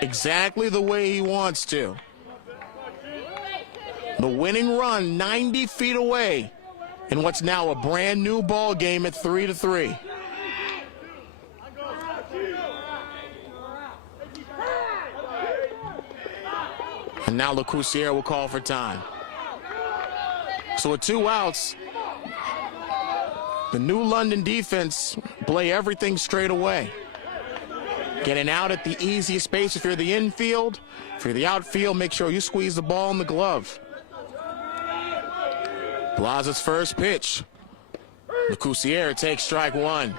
exactly the way he wants to. The winning run 90 feet away in what's now a brand new ball game at 3-3. And now Lecoussier will call for time. So with 2 outs, the New London defense play everything straight away. Getting out at the easiest space if you're the infield. If you're the outfield, make sure you squeeze the ball in the glove. Plaza's first pitch. Lecoussier takes strike 1.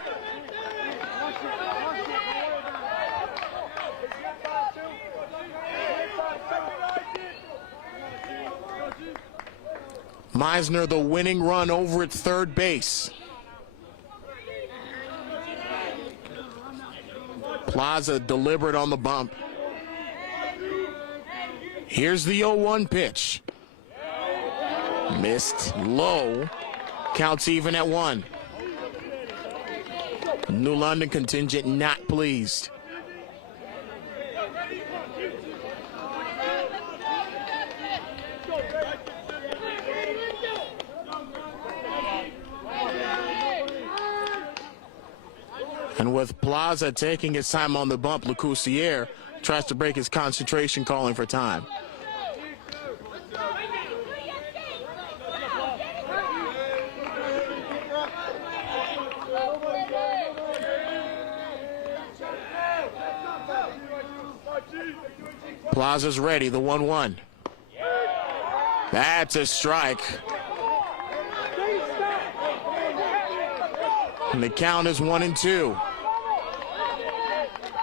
Meisner, the winning run over at third base. Plaza deliberate on the bump. Here's the 0-1 pitch. Missed low. Counts even at 1. New London contingent not pleased. And with Plaza taking his time on the bump, Lecoussier tries to break his concentration, calling for time. Plaza's ready, the 1-1. That's a strike. And the count is 1-2.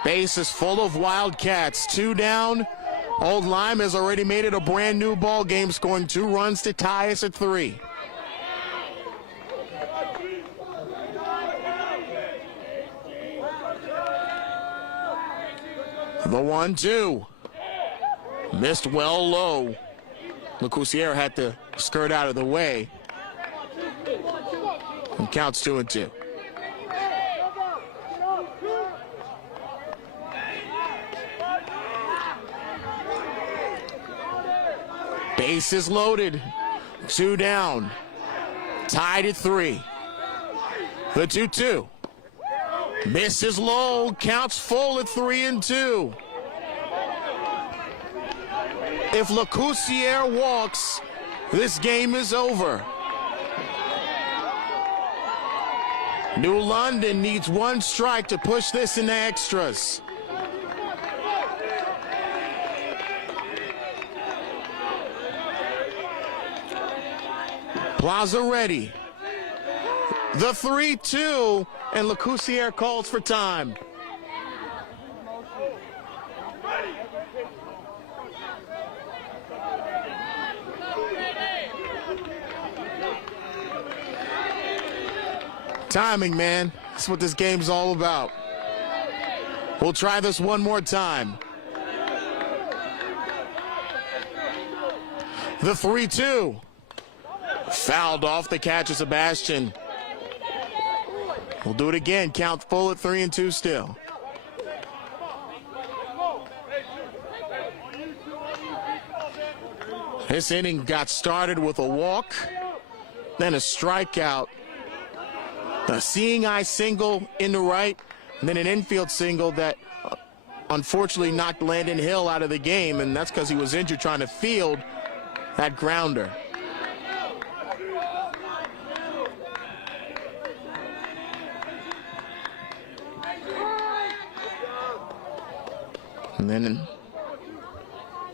Base is full of Wildcats. 2 down. Old Lyme has already made it a brand new ball game, scoring 2 runs to tie us at 3. The 1-2. Missed well low. Lecoussier had to skirt out of the way. And counts 2-2. Base is loaded. 2 down. Tied at 3. The 2-2. Misses low. Counts full at 3-2. If Lecoussier walks, this game is over. New London needs 1 strike to push this into extras. Plaza ready. The 3-2, and Lecoussier calls for time. Timing, man. That's what this game's all about. We'll try this one more time. The 3-2. Fouled off the catch of Sebastian. We'll do it again. Count full at 3-2 still. This inning got started with a walk, then a strikeout, A seeing eye single in the right, and then an infield single that unfortunately knocked Landon Hill out of the game, and that's because he was injured trying to field that grounder. And then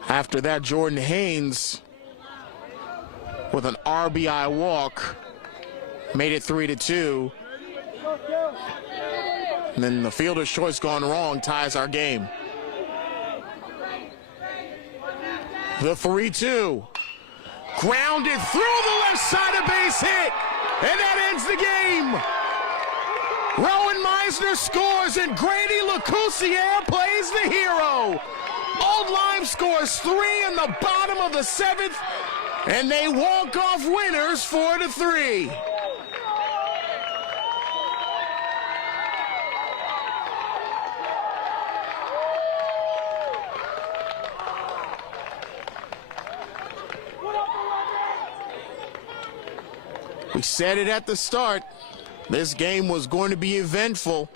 after that, Jordan Haynes with an RBI walk made it 3-2. And then the fielder's choice gone wrong ties our game. The 3-2. Grounded through the left side, a base hit. And that ends the game. Rowan Meisner scores and Grady LeCoussier plays the hero. Old Lyme scores 3 in the bottom of the 7th, and they walk off winners 4-3. We said it at the start. This game was going to be eventful.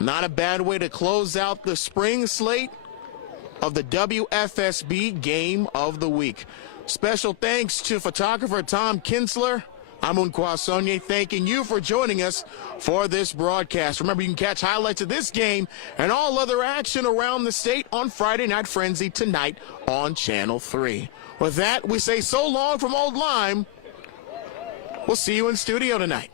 Not a bad way to close out the spring slate of the WFSB Game of the Week. Special thanks to photographer Tom Kinsler. I'm Unqua Sonye, thanking you for joining us for this broadcast. Remember, you can catch highlights of this game and all other action around the state on Friday Night Frenzy tonight on Channel 3. With that, we say so long from Old Lyme. We'll see you in studio tonight.